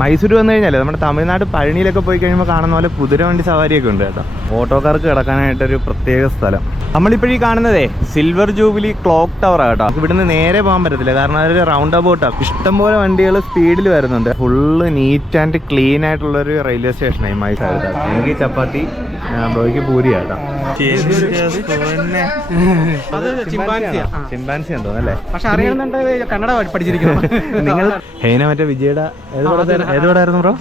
മൈസൂർ വന്നു കഴിഞ്ഞാൽ നമ്മുടെ തമിഴ്നാട് പഴനിയിലൊക്കെ പോയി കഴിയുമ്പോൾ കാണുന്ന പോലെ കുതിരവണ്ടി സവാരിയൊക്കെ ഉണ്ട് കേട്ടോ. ഓട്ടോക്കാർക്ക് കിടക്കാനായിട്ടൊരു പ്രത്യേക സ്ഥലം. നമ്മളിപ്പോഴീ കാണുന്നതേ സിൽവർ ജൂബിലി ക്ലോക്ക് ടവർ കേട്ടോ. ഇവിടുന്ന് നേരെ പോകാൻ പറ്റത്തില്ല, കാരണം അതൊരു റൗണ്ട് അബൌട്ടാണ്. ഇഷ്ടംപോലെ വണ്ടികൾ സ്പീഡിൽ വരുന്നുണ്ട്. ഫുള്ള് നീറ്റ് ആൻഡ് ക്ലീൻ ആയിട്ടുള്ളൊരു റെയിൽവേ സ്റ്റേഷനായി മൈസൂർ. എനിക്ക് ചപ്പാത്തി, ബ്രോയ്ക്ക് പൂരി കേട്ടോ. ചിമ്പാൻസി ഉണ്ടോ അല്ലേ? പക്ഷെ അറിയണമെന്നുണ്ടെങ്കിൽ കന്നഡ പഠിച്ചിരിക്കുന്നു നിങ്ങൾ. ഹേന മറ്റേ വിജയുടെ ഏത് പടമായിരുന്നു ബ്രോ?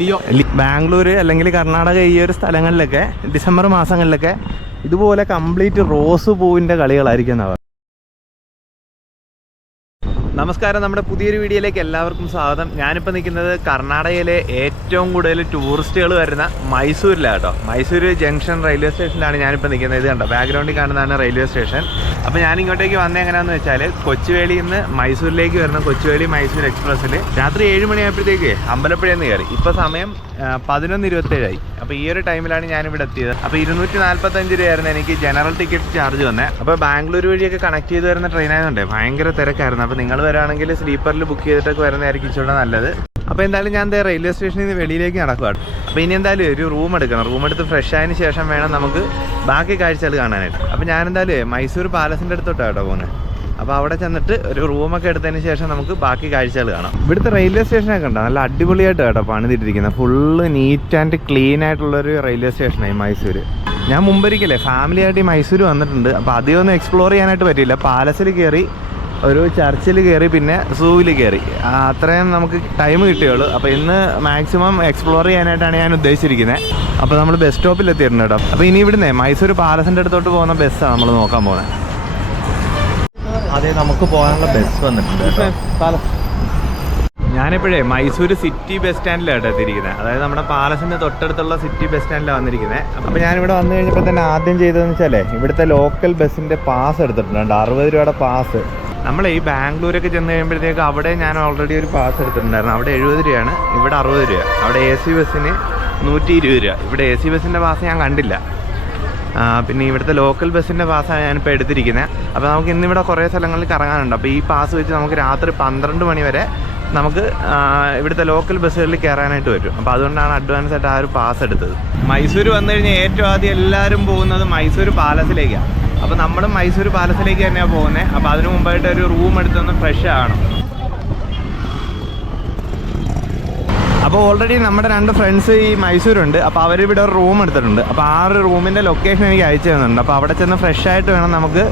ലിയോ. ബാംഗ്ലൂര് അല്ലെങ്കിൽ കർണാടക ഈ ഒരു സ്ഥലങ്ങളിലൊക്കെ ഡിസംബർ മാസങ്ങളിലൊക്കെ ഇതുപോലെ കംപ്ലീറ്റ് റോസ് പൂവിൻ്റെ കളികളായിരിക്കും. നമസ്കാരം, നമ്മുടെ പുതിയൊരു വീഡിയോയിലേക്ക് എല്ലാവർക്കും സ്വാഗതം. ഞാനിപ്പോൾ നിൽക്കുന്നത് കർണാടകയിലെ ഏറ്റവും കൂടുതൽ ടൂറിസ്റ്റുകൾ വരുന്ന മൈസൂരിലാണ് കേട്ടോ. മൈസൂർ ജംഗ്ഷൻ റെയിൽവേ സ്റ്റേഷനിലാണ് ഞാനിപ്പോൾ നിൽക്കുന്നത്. ഇത് കണ്ടോ, ബാക്ക്ഗ്രൗണ്ടിൽ കാണുന്നതാണ് റെയിൽവേ സ്റ്റേഷൻ. അപ്പോൾ ഞാൻ ഇങ്ങോട്ടേക്ക് വന്നത് എങ്ങനെയാണെന്ന് വെച്ചാൽ, കൊച്ചുവേളിയിൽ നിന്ന് മൈസൂരിലേക്ക് വരുന്ന കൊച്ചുവേളി മൈസൂർ എക്സ്പ്രസ്സിൽ രാത്രി 7 മണിയായപ്പോഴത്തേക്ക് അമ്പലപ്പുഴയിൽ നിന്ന് കയറി. ഇപ്പോൾ സമയം 11:27 അപ്പോൾ ഈ ഒരു ടൈമിലാണ് ഞാനിവിടെ എത്തിയത്. അപ്പോൾ 245 രൂപയായിരുന്നു എനിക്ക് ജനറൽ ടിക്കറ്റ് ചാർജ് വന്നത്. അപ്പോൾ ബാംഗ്ലൂർ വഴിയൊക്കെ കണക്ട് ചെയ്ത് വരുന്ന ട്രെയിൻ ആയതുകൊണ്ട് ഭയങ്കര തിരക്കായിരുന്നു. അപ്പോൾ നിങ്ങൾ വരാണെങ്കിൽ സ്ലീപ്പറിൽ ബുക്ക് ചെയ്തിട്ടൊക്കെ വരുന്നതായിരിക്കും ഇച്ചിരി നല്ലത്. അപ്പോൾ എന്തായാലും ഞാൻ റെയിൽവേ സ്റ്റേഷനിൽ നിന്ന് വെളിയിലേക്ക് നടക്കുകയാണ്. അപ്പോൾ ഇനി എന്തായാലും ഒരു റൂം എടുക്കണം. റൂം എടുത്ത് ഫ്രഷ് ആയതിന് ശേഷം വേണം നമുക്ക് ബാക്കി കാഴ്ചകൾ കാണാനായിട്ട്. അപ്പോൾ ഞാനെന്തായാലും മൈസൂർ പാലസിൻ്റെ അടുത്തോട്ടാണ് കേട്ടോ പോകുന്നത്. അപ്പോൾ അവിടെ ചെന്നിട്ട് ഒരു റൂമൊക്കെ എടുത്തതിന് ശേഷം നമുക്ക് ബാക്കി കാഴ്ചകൾ കാണാം. ഇവിടുത്തെ റെയിൽവേ സ്റ്റേഷനൊക്കെ ഉണ്ടോ, നല്ല അടിപൊളിയായിട്ട് കേട്ടോ പണിതിട്ടിരിക്കുന്നത്. ഫുള്ള് നീറ്റ് ആൻഡ് ക്ലീൻ ആയിട്ടുള്ളൊരു റെയിൽവേ സ്റ്റേഷനായി മൈസൂർ. ഞാൻ മുമ്പൊരിക്കലേ ഫാമിലി ആയിട്ട് ഈ മൈസൂർ വന്നിട്ടുണ്ട്. അപ്പോൾ അധികമൊന്നും എക്സ്പ്ലോർ ചെയ്യാനായിട്ട് പറ്റിയില്ല. പാലസിൽ കയറി, ഒരു ചർച്ചിൽ കയറി, പിന്നെ സൂവിൽ കയറി. അത്രയും നമുക്ക് ടൈം കിട്ടിയുള്ളൂ. അപ്പോൾ ഇന്ന് മാക്സിമം എക്സ്പ്ലോർ ചെയ്യാനായിട്ടാണ് ഞാൻ ഉദ്ദേശിച്ചിരിക്കുന്നത്. അപ്പോൾ നമ്മൾ ബസ് സ്റ്റോപ്പിൽ എത്തിയിട്ടുണ്ട് കേട്ടോ. അപ്പോൾ ഇനി ഇവിടുന്ന് മൈസൂർ പാലസിൻ്റെ അടുത്തോട്ട് പോകുന്ന ബസ്സാണ് നമ്മൾ നോക്കാൻ പോകുന്നത്. അതെ, നമുക്ക് പോകാനുള്ള ബസ് വന്നിട്ടുണ്ട് കേട്ടോ. ഞാനിപ്പോഴേ മൈസൂർ സിറ്റി ബസ് സ്റ്റാൻഡിലാണ് എത്തിയിരിക്കുന്നത്. അതായത് നമ്മുടെ പാലസിൻ്റെ തൊട്ടടുത്തുള്ള സിറ്റി ബസ് സ്റ്റാൻഡിലാണ് വന്നിരിക്കുന്നത്. അപ്പോൾ ഞാനിവിടെ വന്നു കഴിഞ്ഞപ്പോൾ തന്നെ ആദ്യം ചെയ്തതെന്ന് വെച്ചാലേ ഇവിടുത്തെ ലോക്കൽ ബസ്സിൻ്റെ പാസ് എടുത്തിട്ടുണ്ട്. 60 രൂപയുടെ പാസ്. നമ്മൾ ഈ ബാംഗ്ലൂരൊക്കെ ചെന്ന് കഴിയുമ്പോഴത്തേക്ക് അവിടെ ഞാൻ ഓൾറെഡി ഒരു പാസ് എടുത്തിട്ടുണ്ടായിരുന്നു. അവിടെ 70 രൂപയാണ്, ഇവിടെ 60 രൂപ. അവിടെ AC ബസ്സിന് 120 രൂപ. ഇവിടെ AC ബസ്സിൻ്റെ പാസ് ഞാൻ കണ്ടില്ല. പിന്നെ ഇവിടുത്തെ ലോക്കൽ ബസ്സിൻ്റെ പാസ്സാണ് ഞാനിപ്പോൾ എടുത്തിരിക്കുന്നത്. അപ്പോൾ നമുക്ക് ഇന്നിവിടെ കുറേ സ്ഥലങ്ങളിൽ കറങ്ങാനുണ്ട്. അപ്പോൾ ഈ പാസ് വെച്ച് നമുക്ക് രാത്രി 12 മണി വരെ നമുക്ക് ഇവിടുത്തെ ലോക്കൽ ബസ്സുകളിൽ കയറാനായിട്ട് പറ്റും. അപ്പോൾ അതുകൊണ്ടാണ് അഡ്വാൻസ് ആയിട്ട് ആ ഒരു പാസ് എടുത്തത്. മൈസൂർ വന്നു കഴിഞ്ഞാൽ ഏറ്റവും ആദ്യം എല്ലാവരും പോകുന്നത് മൈസൂർ പാലസിലേക്കാണ്. അപ്പോൾ നമ്മളും മൈസൂർ പാലസിലേക്ക് തന്നെയാണ് പോകുന്നത്. അപ്പോൾ അതിന് മുമ്പായിട്ട് ഒരു റൂം എടുത്തൊന്ന് ഫ്രഷ് ആകണം. അപ്പോൾ ഓൾറെഡി നമ്മുടെ 2 ഫ്രണ്ട്സ് ഈ മൈസൂരുണ്ട്. അപ്പോൾ അവരിവിടെ ഒരു റൂം എടുത്തിട്ടുണ്ട്. അപ്പോൾ ആ ഒരു റൂമിൻ്റെ ലൊക്കേഷൻ എനിക്ക് അയച്ചു തരുന്നുണ്ട്. അപ്പോൾ അവിടെ ചെന്ന് ഫ്രഷ് ആയിട്ട് വേണം നമുക്ക്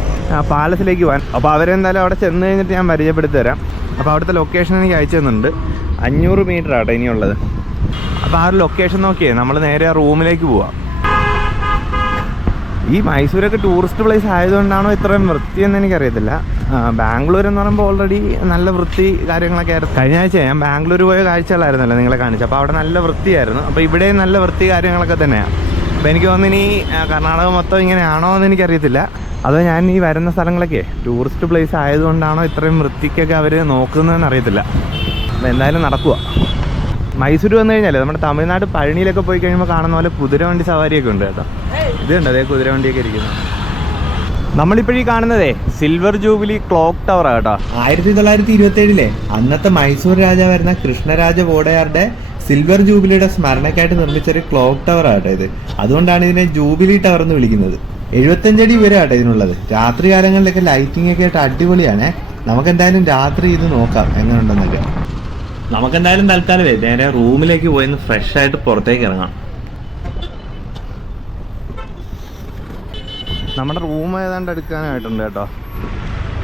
പാലസിലേക്ക് പോകാൻ. അപ്പോൾ അവരെന്തായാലും അവിടെ ചെന്ന് കഴിഞ്ഞിട്ട് ഞാൻ പരിചയപ്പെടുത്തി തരാം. അപ്പോൾ അവിടുത്തെ ലൊക്കേഷൻ എനിക്ക് അയച്ചു തരുന്നുണ്ട്. 500 മീറ്റർ ആട്ടോ ഇനിയുള്ളത്. അപ്പോൾ ആ ഒരു ലൊക്കേഷൻ നോക്കിയേ നമ്മൾ നേരെ ആ റൂമിലേക്ക് പോവാം. ഈ മൈസൂരൊക്കെ ടൂറിസ്റ്റ് പ്ലേസ് ആയതുകൊണ്ടാണോ ഇത്രയും വൃത്തിയെന്ന് എനിക്കറിയത്തില്ല. ബാംഗ്ലൂർ എന്ന് പറയുമ്പോൾ ഓൾറെഡി നല്ല വൃത്തി കാര്യങ്ങളൊക്കെ ആയിരുന്നു. കഴിഞ്ഞ ആഴ്ച ഞാൻ ബാംഗ്ലൂർ പോയ കാഴ്ചകളായിരുന്നല്ലോ നിങ്ങളെ കാണിച്ചു. അപ്പോൾ അവിടെ നല്ല വൃത്തിയായിരുന്നു. അപ്പോൾ ഇവിടെയും നല്ല വൃത്തി കാര്യങ്ങളൊക്കെ തന്നെയാണ്. അപ്പോൾ എനിക്ക് തോന്നുന്നു ഇനി കർണാടക മൊത്തം ഇങ്ങനെയാണോ എന്ന് എനിക്കറിയത്തില്ല. അതോ ഞാൻ ഈ വരുന്ന സ്ഥലങ്ങളൊക്കെ ടൂറിസ്റ്റ് പ്ലേസ് ആയതുകൊണ്ടാണോ ഇത്രയും വൃത്തിക്കൊക്കെ അവർ നോക്കുന്നതെന്ന് അറിയത്തില്ല. അപ്പോൾ എന്തായാലും നടക്കുക. മൈസൂർ വന്നു കഴിഞ്ഞാൽ നമ്മുടെ തമിഴ്നാട് പഴനിയിലൊക്കെ പോയി കഴിയുമ്പോൾ കാണുന്ന പോലെ കുതിരവണ്ടി സവാരിയൊക്കെ ഉണ്ട് കേട്ടോ. ഇതുണ്ട്, അതേ കുതിരവണ്ടിയൊക്കെ ഇരിക്കുന്നത്. നമ്മളിപ്പോഴീ കാണുന്നതേ സിൽവർ ജൂബിലി ക്ലോക്ക് ടവർ കേട്ടോ. 1927 അന്നത്തെ മൈസൂർ രാജാവായിരുന്ന കൃഷ്ണരാജ വോഡയാറുടെ സിൽവർ ജൂബിലിയുടെ സ്മരണയ്ക്കായിട്ട് നിർമ്മിച്ചൊരു ക്ലോക്ക് ടവർ ആട്ടോ ഇത്. അതുകൊണ്ടാണ് ഇതിനെ ജൂബിലി ടവർ എന്ന് വിളിക്കുന്നത്. 75 അടി വരെ ആട്ടോ ഇതിനുള്ളത്. രാത്രി കാലങ്ങളിലൊക്കെ ലൈറ്റിംഗ് ഒക്കെ ആയിട്ട് അടിപൊളിയാണ്. നമുക്കെന്തായാലും രാത്രി ഇത് നോക്കാം എങ്ങനെയുണ്ടെന്നൊക്കെ. നമുക്കെന്തായാലും തൽക്കാലമേ നേരെ റൂമിലേക്ക് പോയി ഫ്രഷ് ആയിട്ട് പുറത്തേക്ക് ഇറങ്ങാം. നമ്മുടെ റൂം ഏതാണ്ട് എടുക്കാനായിട്ടുണ്ട് കേട്ടോ.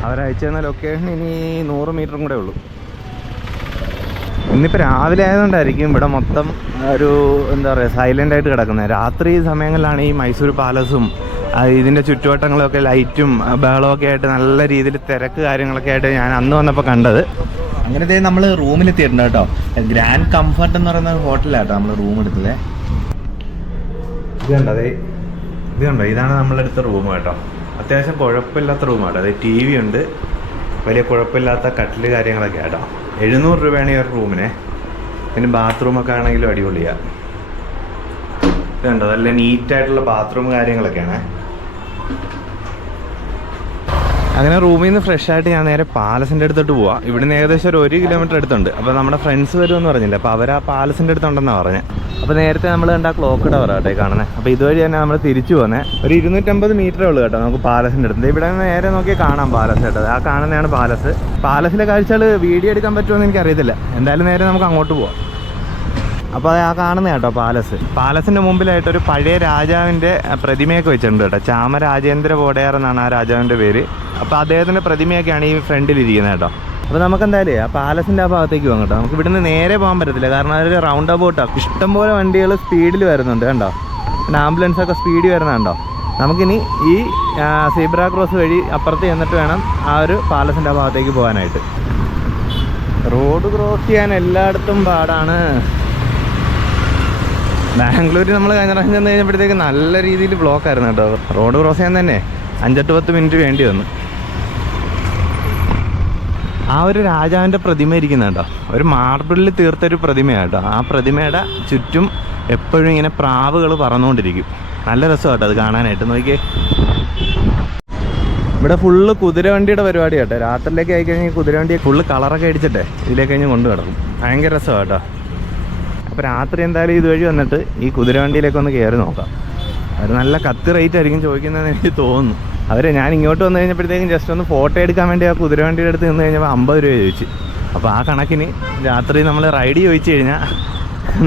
അവരയച്ചു തന്ന ലൊക്കേഷൻ ഇനി 100 മീറ്ററും കൂടെ ഉള്ളൂ. ഇന്നിപ്പോൾ രാവിലെ ആയതുകൊണ്ടായിരിക്കും ഇവിടെ മൊത്തം ഒരു എന്താ പറയുക സൈലൻ്റ് ആയിട്ട് കിടക്കുന്നത്. രാത്രി സമയങ്ങളിലാണ് ഈ മൈസൂർ പാലസും ഇതിൻ്റെ ചുറ്റുവട്ടങ്ങളൊക്കെ ലൈറ്റും ബഹളമൊക്കെ ആയിട്ട് നല്ല രീതിയിൽ തിരക്ക് കാര്യങ്ങളൊക്കെ ആയിട്ട് ഞാൻ അന്ന് വന്നപ്പോൾ കണ്ടത്. അങ്ങനത്തെ നമ്മൾ റൂമിലെത്തിയിട്ടുണ്ട് കേട്ടോ. ഗ്രാൻഡ് കംഫർട്ട് എന്ന് പറയുന്ന ഹോട്ടലാട്ടോ നമ്മൾ റൂം എടുത്തത്. ഇത് കണ്ടോ, ഇത് കണ്ടോ, ഇതാണ് നമ്മളെടുത്ത റൂം കേട്ടോ. അത്യാവശ്യം കുഴപ്പമില്ലാത്ത റൂമാണ്. അതായത് TV ഉണ്ട്, വലിയ കുഴപ്പമില്ലാത്ത കട്ടിൽ കാര്യങ്ങളൊക്കെ കേട്ടോ. 700 രൂപയാണ് ഈ ഒരു റൂമിന്. പിന്നെ ബാത്റൂമൊക്കെ ആണെങ്കിലും അടിപൊളിയാണ്. ഇത് കണ്ടോ, നല്ല നീറ്റായിട്ടുള്ള ബാത്റൂം കാര്യങ്ങളൊക്കെയാണ്. അങ്ങനെ റൂമിൽ നിന്ന് ഫ്രഷ് ആയിട്ട് ഞാൻ നേരെ പാലസിൻ്റെ അടുത്തോട്ട് പോവാം. ഇവിടുന്ന് ഏകദേശം ഒരു 1 കിലോമീറ്റർ അടുത്തുണ്ട്. അപ്പോൾ നമ്മുടെ ഫ്രണ്ട്സ് വരുമെന്ന് പറഞ്ഞില്ല, അപ്പോൾ അവർ ആ പാലസിൻ്റെ അടുത്തുണ്ടെന്നാണ് പറഞ്ഞത്. അപ്പോൾ നേരത്തെ നമ്മൾ കണ്ട ക്ലോക്ക് ടവർ കേട്ടോ കാണുന്നത്. അപ്പോൾ ഇതുവഴി തന്നെ നമ്മൾ തിരിച്ചു പോകുന്നത്. ഒരു 250 മീറ്ററേ ഉള്ളൂ കേട്ടോ നമുക്ക് പാലസിൻ്റെ അടുത്ത്. ഇവിടെ നേരെ നോക്കി കാണാം പാലസ് കേട്ടോ. ആ കാണുന്നതാണ് പാലസ്. പാലസിലെ കാഴ്ചകൾ വീഡിയോ എടുക്കാൻ പറ്റുമെന്ന് എനിക്കറിയത്തില്ല. എന്തായാലും നേരെ നമുക്ക് അങ്ങോട്ട് പോവാം. അപ്പോൾ ആ കാണുന്ന കേട്ടോ പാലസ്. പാലസിൻ്റെ മുമ്പിലായിട്ടൊരു പഴയ രാജാവിൻ്റെ പ്രതിമയൊക്കെ വെച്ചിട്ടുണ്ട് കേട്ടോ. ചാമരാജേന്ദ്ര വോഡെയർ എന്നാണ് ആ രാജാവിൻ്റെ പേര്. അപ്പോൾ അദ്ദേഹത്തിൻ്റെ പ്രതിമയൊക്കെയാണ് ഈ ഫ്രണ്ടിലിരിക്കുന്നത് കേട്ടോ. അപ്പോൾ നമുക്ക് എന്തായാലും ആ പാലസിൻ്റെ ആ ഭാഗത്തേക്ക് പോകാം കേട്ടോ. നമുക്ക് ഇവിടുന്ന് നേരെ പോകാൻ പറ്റത്തില്ല, കാരണം അതൊരു റൗണ്ട് അബൌട്ടാണ്. ഇഷ്ടംപോലെ വണ്ടികൾ സ്പീഡിൽ വരുന്നുണ്ട് കണ്ടോ. പിന്നെ ആംബുലൻസൊക്കെ സ്പീഡിൽ വരുന്നുണ്ടോ. നമുക്കിനി ഈ സീബ്ര ക്രോസ് വഴി അപ്പുറത്ത് ചെന്നിട്ട് വേണം ആ ഒരു പാലസിൻ്റെ ആ ഭാഗത്തേക്ക് പോകാനായിട്ട്. റോഡ് ക്രോസ് ചെയ്യാൻ എല്ലായിടത്തും പാടാണ്. ബാംഗ്ലൂർ നമ്മൾ കഴിഞ്ഞ പ്രാവശ്യം ചെന്ന് കഴിഞ്ഞപ്പോഴത്തേക്ക് നല്ല രീതിയിൽ ബ്ലോക്ക് ആയിരുന്നു കേട്ടോ. റോഡ് ക്രോസ് ചെയ്യാൻ തന്നെ 5-10 മിനിറ്റ് വേണ്ടി വന്നു. ആ ഒരു രാജാവിൻ്റെ പ്രതിമ ഇരിക്കുന്ന കേട്ടോ, ഒരു മാർബിളിൽ തീർത്തൊരു പ്രതിമയാണ് കേട്ടോ. ആ പ്രതിമയുടെ ചുറ്റും എപ്പോഴും ഇങ്ങനെ പ്രാവുകൾ പറന്നുകൊണ്ടിരിക്കും. നല്ല രസമാണ് കേട്ടോ അത് കാണാനായിട്ട്. നോക്കിയേ, ഇവിടെ ഫുള്ള് കുതിരവണ്ടിയുടെ പരിപാടി കേട്ടോ. രാത്രിയിലേക്ക് ആയിക്കഴിഞ്ഞാൽ കുതിരവണ്ടി ഫുള്ള് കളറൊക്കെ അടിച്ചിട്ടേ ഇതിലേക്ക് കഴിഞ്ഞ് കൊണ്ടു കിടക്കും. ഭയങ്കര രസമാണ് കേട്ടോ. അപ്പോൾ രാത്രി എന്തായാലും ഇതുവഴി വന്നിട്ട് ഈ കുതിരവണ്ടിയിലേക്ക് ഒന്ന് കയറി നോക്കാം. അവർ നല്ല കത്തി റേറ്റ് ആയിരിക്കും ചോദിക്കുന്നതെന്ന് എനിക്ക് തോന്നുന്നു. ഞാൻ ഇങ്ങോട്ട് വന്നു കഴിഞ്ഞപ്പോഴത്തേക്കും ജസ്റ്റ് ഒന്ന് ഫോട്ടോ എടുക്കാൻ വേണ്ടി ആ കുതിരവണ്ടിയുടെ അടുത്ത് നിന്ന് കഴിഞ്ഞപ്പോൾ 50 രൂപ ചോദിച്ചു. അപ്പോൾ ആ കണക്കിന് രാത്രി നമ്മൾ റൈഡ് ചോദിച്ചു കഴിഞ്ഞാൽ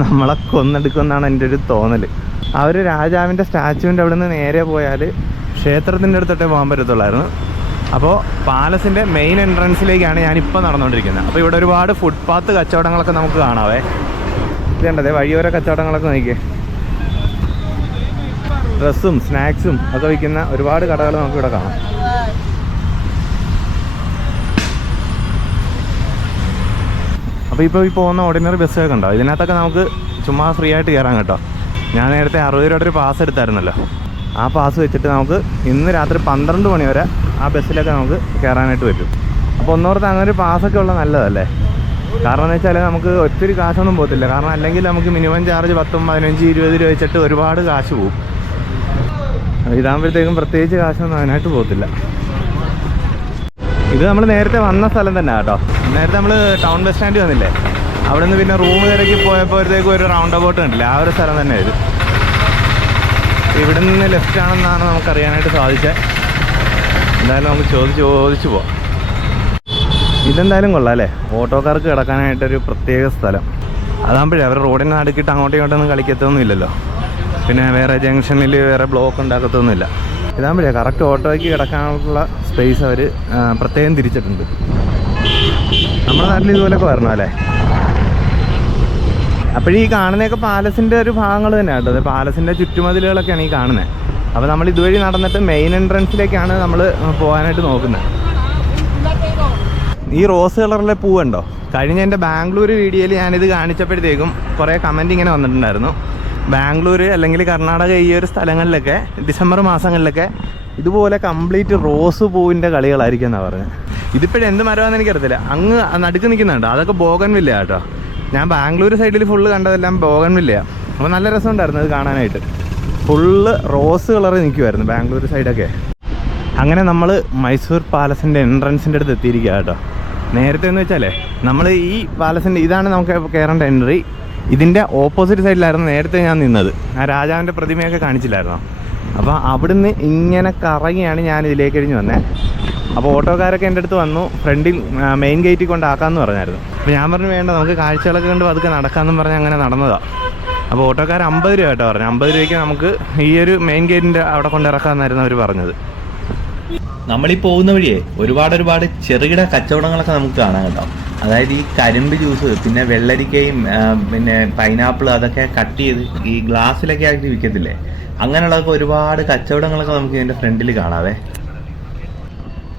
നമ്മളെ കൊന്നെടുക്കുമെന്നാണ് എൻ്റെ ഒരു തോന്നൽ. ആ ഒരു രാജാവിൻ്റെ സ്റ്റാച്ചുവിൻ്റെ അവിടെ നിന്ന് നേരെ പോയാൽ ക്ഷേത്രത്തിൻ്റെ അടുത്തോട്ടേ പോകാൻ പറ്റത്തുള്ളായിരുന്നു. അപ്പോൾ പാലസിൻ്റെ മെയിൻ എൻട്രൻസിലേക്കാണ് ഞാനിപ്പോൾ നടന്നുകൊണ്ടിരിക്കുന്നത്. അപ്പോൾ ഇവിടെ ഒരുപാട് ഫുട്പാത്ത് കച്ചവടങ്ങളൊക്കെ നമുക്ക് കാണാവേ. ഇതേണ്ടതേ വഴിയോര കച്ചവടങ്ങളൊക്കെ നോക്കിയേ. ഡ്രസ്സും സ്നാക്സും ഒക്കെ വിൽക്കുന്ന ഒരുപാട് കടകൾ നമുക്കിവിടെ കാണാം. അപ്പോൾ ഇപ്പോൾ ഈ പോകുന്ന ഓർഡിനറി ബസ്സൊക്കെ ഉണ്ടോ, ഇതിനകത്തൊക്കെ നമുക്ക് ചുമ്മാ ഫ്രീ ആയിട്ട് കയറാം കേട്ടോ. ഞാൻ നേരത്തെ 60 രൂപയുടെ ഒരു പാസ് എടുത്തായിരുന്നല്ലോ. ആ പാസ് വെച്ചിട്ട് നമുക്ക് ഇന്ന് രാത്രി 12 മണി വരെ ആ ബസ്സിലൊക്കെ നമുക്ക് കയറാനായിട്ട് പറ്റും. അപ്പോൾ ഒന്നോർത്ത് അങ്ങനെ ഒരു പാസ്സൊക്കെ ഉള്ള നല്ലതല്ലേ. കാരണം എന്ന് വെച്ചാൽ നമുക്ക് ഒത്തിരി കാശൊന്നും പോകത്തില്ല. കാരണം അല്ലെങ്കിൽ നമുക്ക് മിനിമം ചാർജ് 10, 15, 20 രൂപ വെച്ചിട്ട് ഒരുപാട് കാശ് പോകും. ഇതാകുമ്പോഴത്തേക്കും പ്രത്യേകിച്ച് കാശൊന്നും അതിനായിട്ട് പോകത്തില്ല. ഇത് നമ്മൾ നേരത്തെ വന്ന സ്ഥലം തന്നെ കേട്ടോ. നേരത്തെ നമ്മൾ ടൗൺ ബസ് സ്റ്റാൻഡ് വന്നില്ലേ, അവിടെ നിന്ന് പിന്നെ റൂം തിരക്കി പോയപ്പോഴത്തേക്കും ഒരു റൗണ്ട് അബൌട്ട് കണ്ടില്ല, ആ ഒരു സ്ഥലം തന്നെ ഇത്. ഇവിടെ നിന്ന് ലെഫ്റ്റ് ആണെന്നാണ് നമുക്കറിയാനായിട്ട് സാധിച്ചത്. എന്തായാലും നമുക്ക് ചോദിച്ചു പോവാം. ഇതെന്തായാലും കൊള്ളാം അല്ലേ, ഓട്ടോക്കാർക്ക് കിടക്കാനായിട്ടൊരു പ്രത്യേക സ്ഥലം. അതാകുമ്പോഴേ അവർ റോഡിന് നടുക്കിയിട്ട് അങ്ങോട്ടും ഇങ്ങോട്ടൊന്നും കളിക്കത്തൊന്നും ഇല്ലല്ലോ. പിന്നെ വേറെ ജംഗ്ഷനിൽ വേറെ ബ്ലോക്ക് ഉണ്ടാക്കത്തൊന്നുമില്ല. ഇതാകുമ്പോഴേ കറക്റ്റ് ഓട്ടോയ്ക്ക് കിടക്കാനുള്ള സ്പേസ് അവർ പ്രത്യേകം തിരിച്ചിട്ടുണ്ട്. നമ്മുടെ നാട്ടിൽ ഇതുപോലെയൊക്കെ വരണം അല്ലേ. അപ്പോഴീ കാണുന്നതൊക്കെ പാലസിൻ്റെ ഒരു ഭാഗങ്ങൾ തന്നെ കേട്ടോ. അത് പാലസിൻ്റെ ചുറ്റുമതിലുകളൊക്കെയാണ് ഈ കാണുന്നത്. അപ്പോൾ നമ്മൾ ഇതുവഴി നടന്നിട്ട് മെയിൻ എൻട്രൻസിലേക്കാണ് നമ്മൾ പോകാനായിട്ട് നോക്കുന്നത്. ഈ റോസ് കളറിലെ പൂവുണ്ടോ, കഴിഞ്ഞ എൻ്റെ ബാംഗ്ലൂർ വീഡിയോയിൽ ഞാനിത് കാണിച്ചപ്പോഴത്തേക്കും കുറേ കമൻറ്റ് ഇങ്ങനെ വന്നിട്ടുണ്ടായിരുന്നു. ബാംഗ്ലൂർ അല്ലെങ്കിൽ കർണാടക ഈ ഒരു സ്ഥലങ്ങളിലൊക്കെ ഡിസംബർ മാസങ്ങളിലൊക്കെ ഇതുപോലെ കംപ്ലീറ്റ് റോസ് പൂവിൻ്റെ കളികളായിരിക്കും എന്നാണ് പറഞ്ഞത്. ഇതിപ്പോഴും എന്ത് മരമാണെന്ന് എനിക്കറിയത്തില്ല. അങ്ങ് നടുക്ക് നിൽക്കുന്നുണ്ട്, അതൊക്കെ ബോഗൺവില്ല കേട്ടോ. ഞാൻ ബാംഗ്ലൂർ സൈഡിൽ ഫുള്ള് കണ്ടതെല്ലാം ബോഗൺവില്ലയാണ്. അപ്പോൾ നല്ല രസമുണ്ടായിരുന്നു അത് കാണാനായിട്ട്. ഫുള്ള് റോസ് കളറ് നിൽക്കുമായിരുന്നു ബാംഗ്ലൂർ സൈഡൊക്കെ. അങ്ങനെ നമ്മൾ മൈസൂർ പാലസിൻ്റെ എൻട്രൻസിൻ്റെ അടുത്ത് എത്തിയിരിക്കുക കേട്ടോ. നേരത്തെ എന്ന് വെച്ചാലേ നമ്മൾ ഈ പാലസിൻ്റെ ഇതാണ് നമുക്ക് കയറേണ്ട എൻട്രി. ഇതിൻ്റെ ഓപ്പോസിറ്റ് സൈഡിലായിരുന്നു നേരത്തെ ഞാൻ നിന്നത്. ആ രാജാവിൻ്റെ പ്രതിമയൊക്കെ കാണിച്ചില്ലായിരുന്നോ. അപ്പോൾ അവിടുന്ന് ഇങ്ങനെ കറങ്ങിയാണ് ഞാൻ ഇതിലേക്ക് കഴിഞ്ഞ് വന്നത്. അപ്പോൾ ഓട്ടോക്കാരൊക്കെ എൻ്റെ അടുത്ത് വന്നു, ഫ്രണ്ടിൽ മെയിൻ ഗേറ്റിൽ കൊണ്ടാക്കാമെന്ന് പറഞ്ഞായിരുന്നു. അപ്പോൾ ഞാൻ പറഞ്ഞു വേണ്ട, നമുക്ക് കാഴ്ചകളൊക്കെ കണ്ട് അതൊക്കെ നടക്കാമെന്നും പറഞ്ഞ് അങ്ങനെ നടന്നതാണ്. അപ്പോൾ ഓട്ടോക്കാർ 50 രൂപ കേട്ടോ പറഞ്ഞു. 50 രൂപയ്ക്ക് നമുക്ക് ഈ ഒരു മെയിൻ ഗേറ്റിൻ്റെ അവിടെ കൊണ്ടിറക്കാമെന്നായിരുന്നു അവർ പറഞ്ഞത്. നമ്മളീ പോകുന്ന വഴിയേ ഒരുപാട് ചെറുകിട കച്ചവടങ്ങളൊക്കെ നമുക്ക് കാണാം കേട്ടോ. അതായത് ഈ കരിമ്പ് ജ്യൂസ്, പിന്നെ വെള്ളരിക്കയും പിന്നെ പൈനാപ്പിൾ അതൊക്കെ കട്ട് ചെയ്ത് ഈ ഗ്ലാസ്സിലൊക്കെ ആക്കി വിൽക്കത്തില്ലേ, അങ്ങനെയുള്ളതൊക്കെ ഒരുപാട് കച്ചവടങ്ങളൊക്കെ നമുക്ക് ഇതിൻ്റെ ഫ്രണ്ടിൽ കാണാവേ.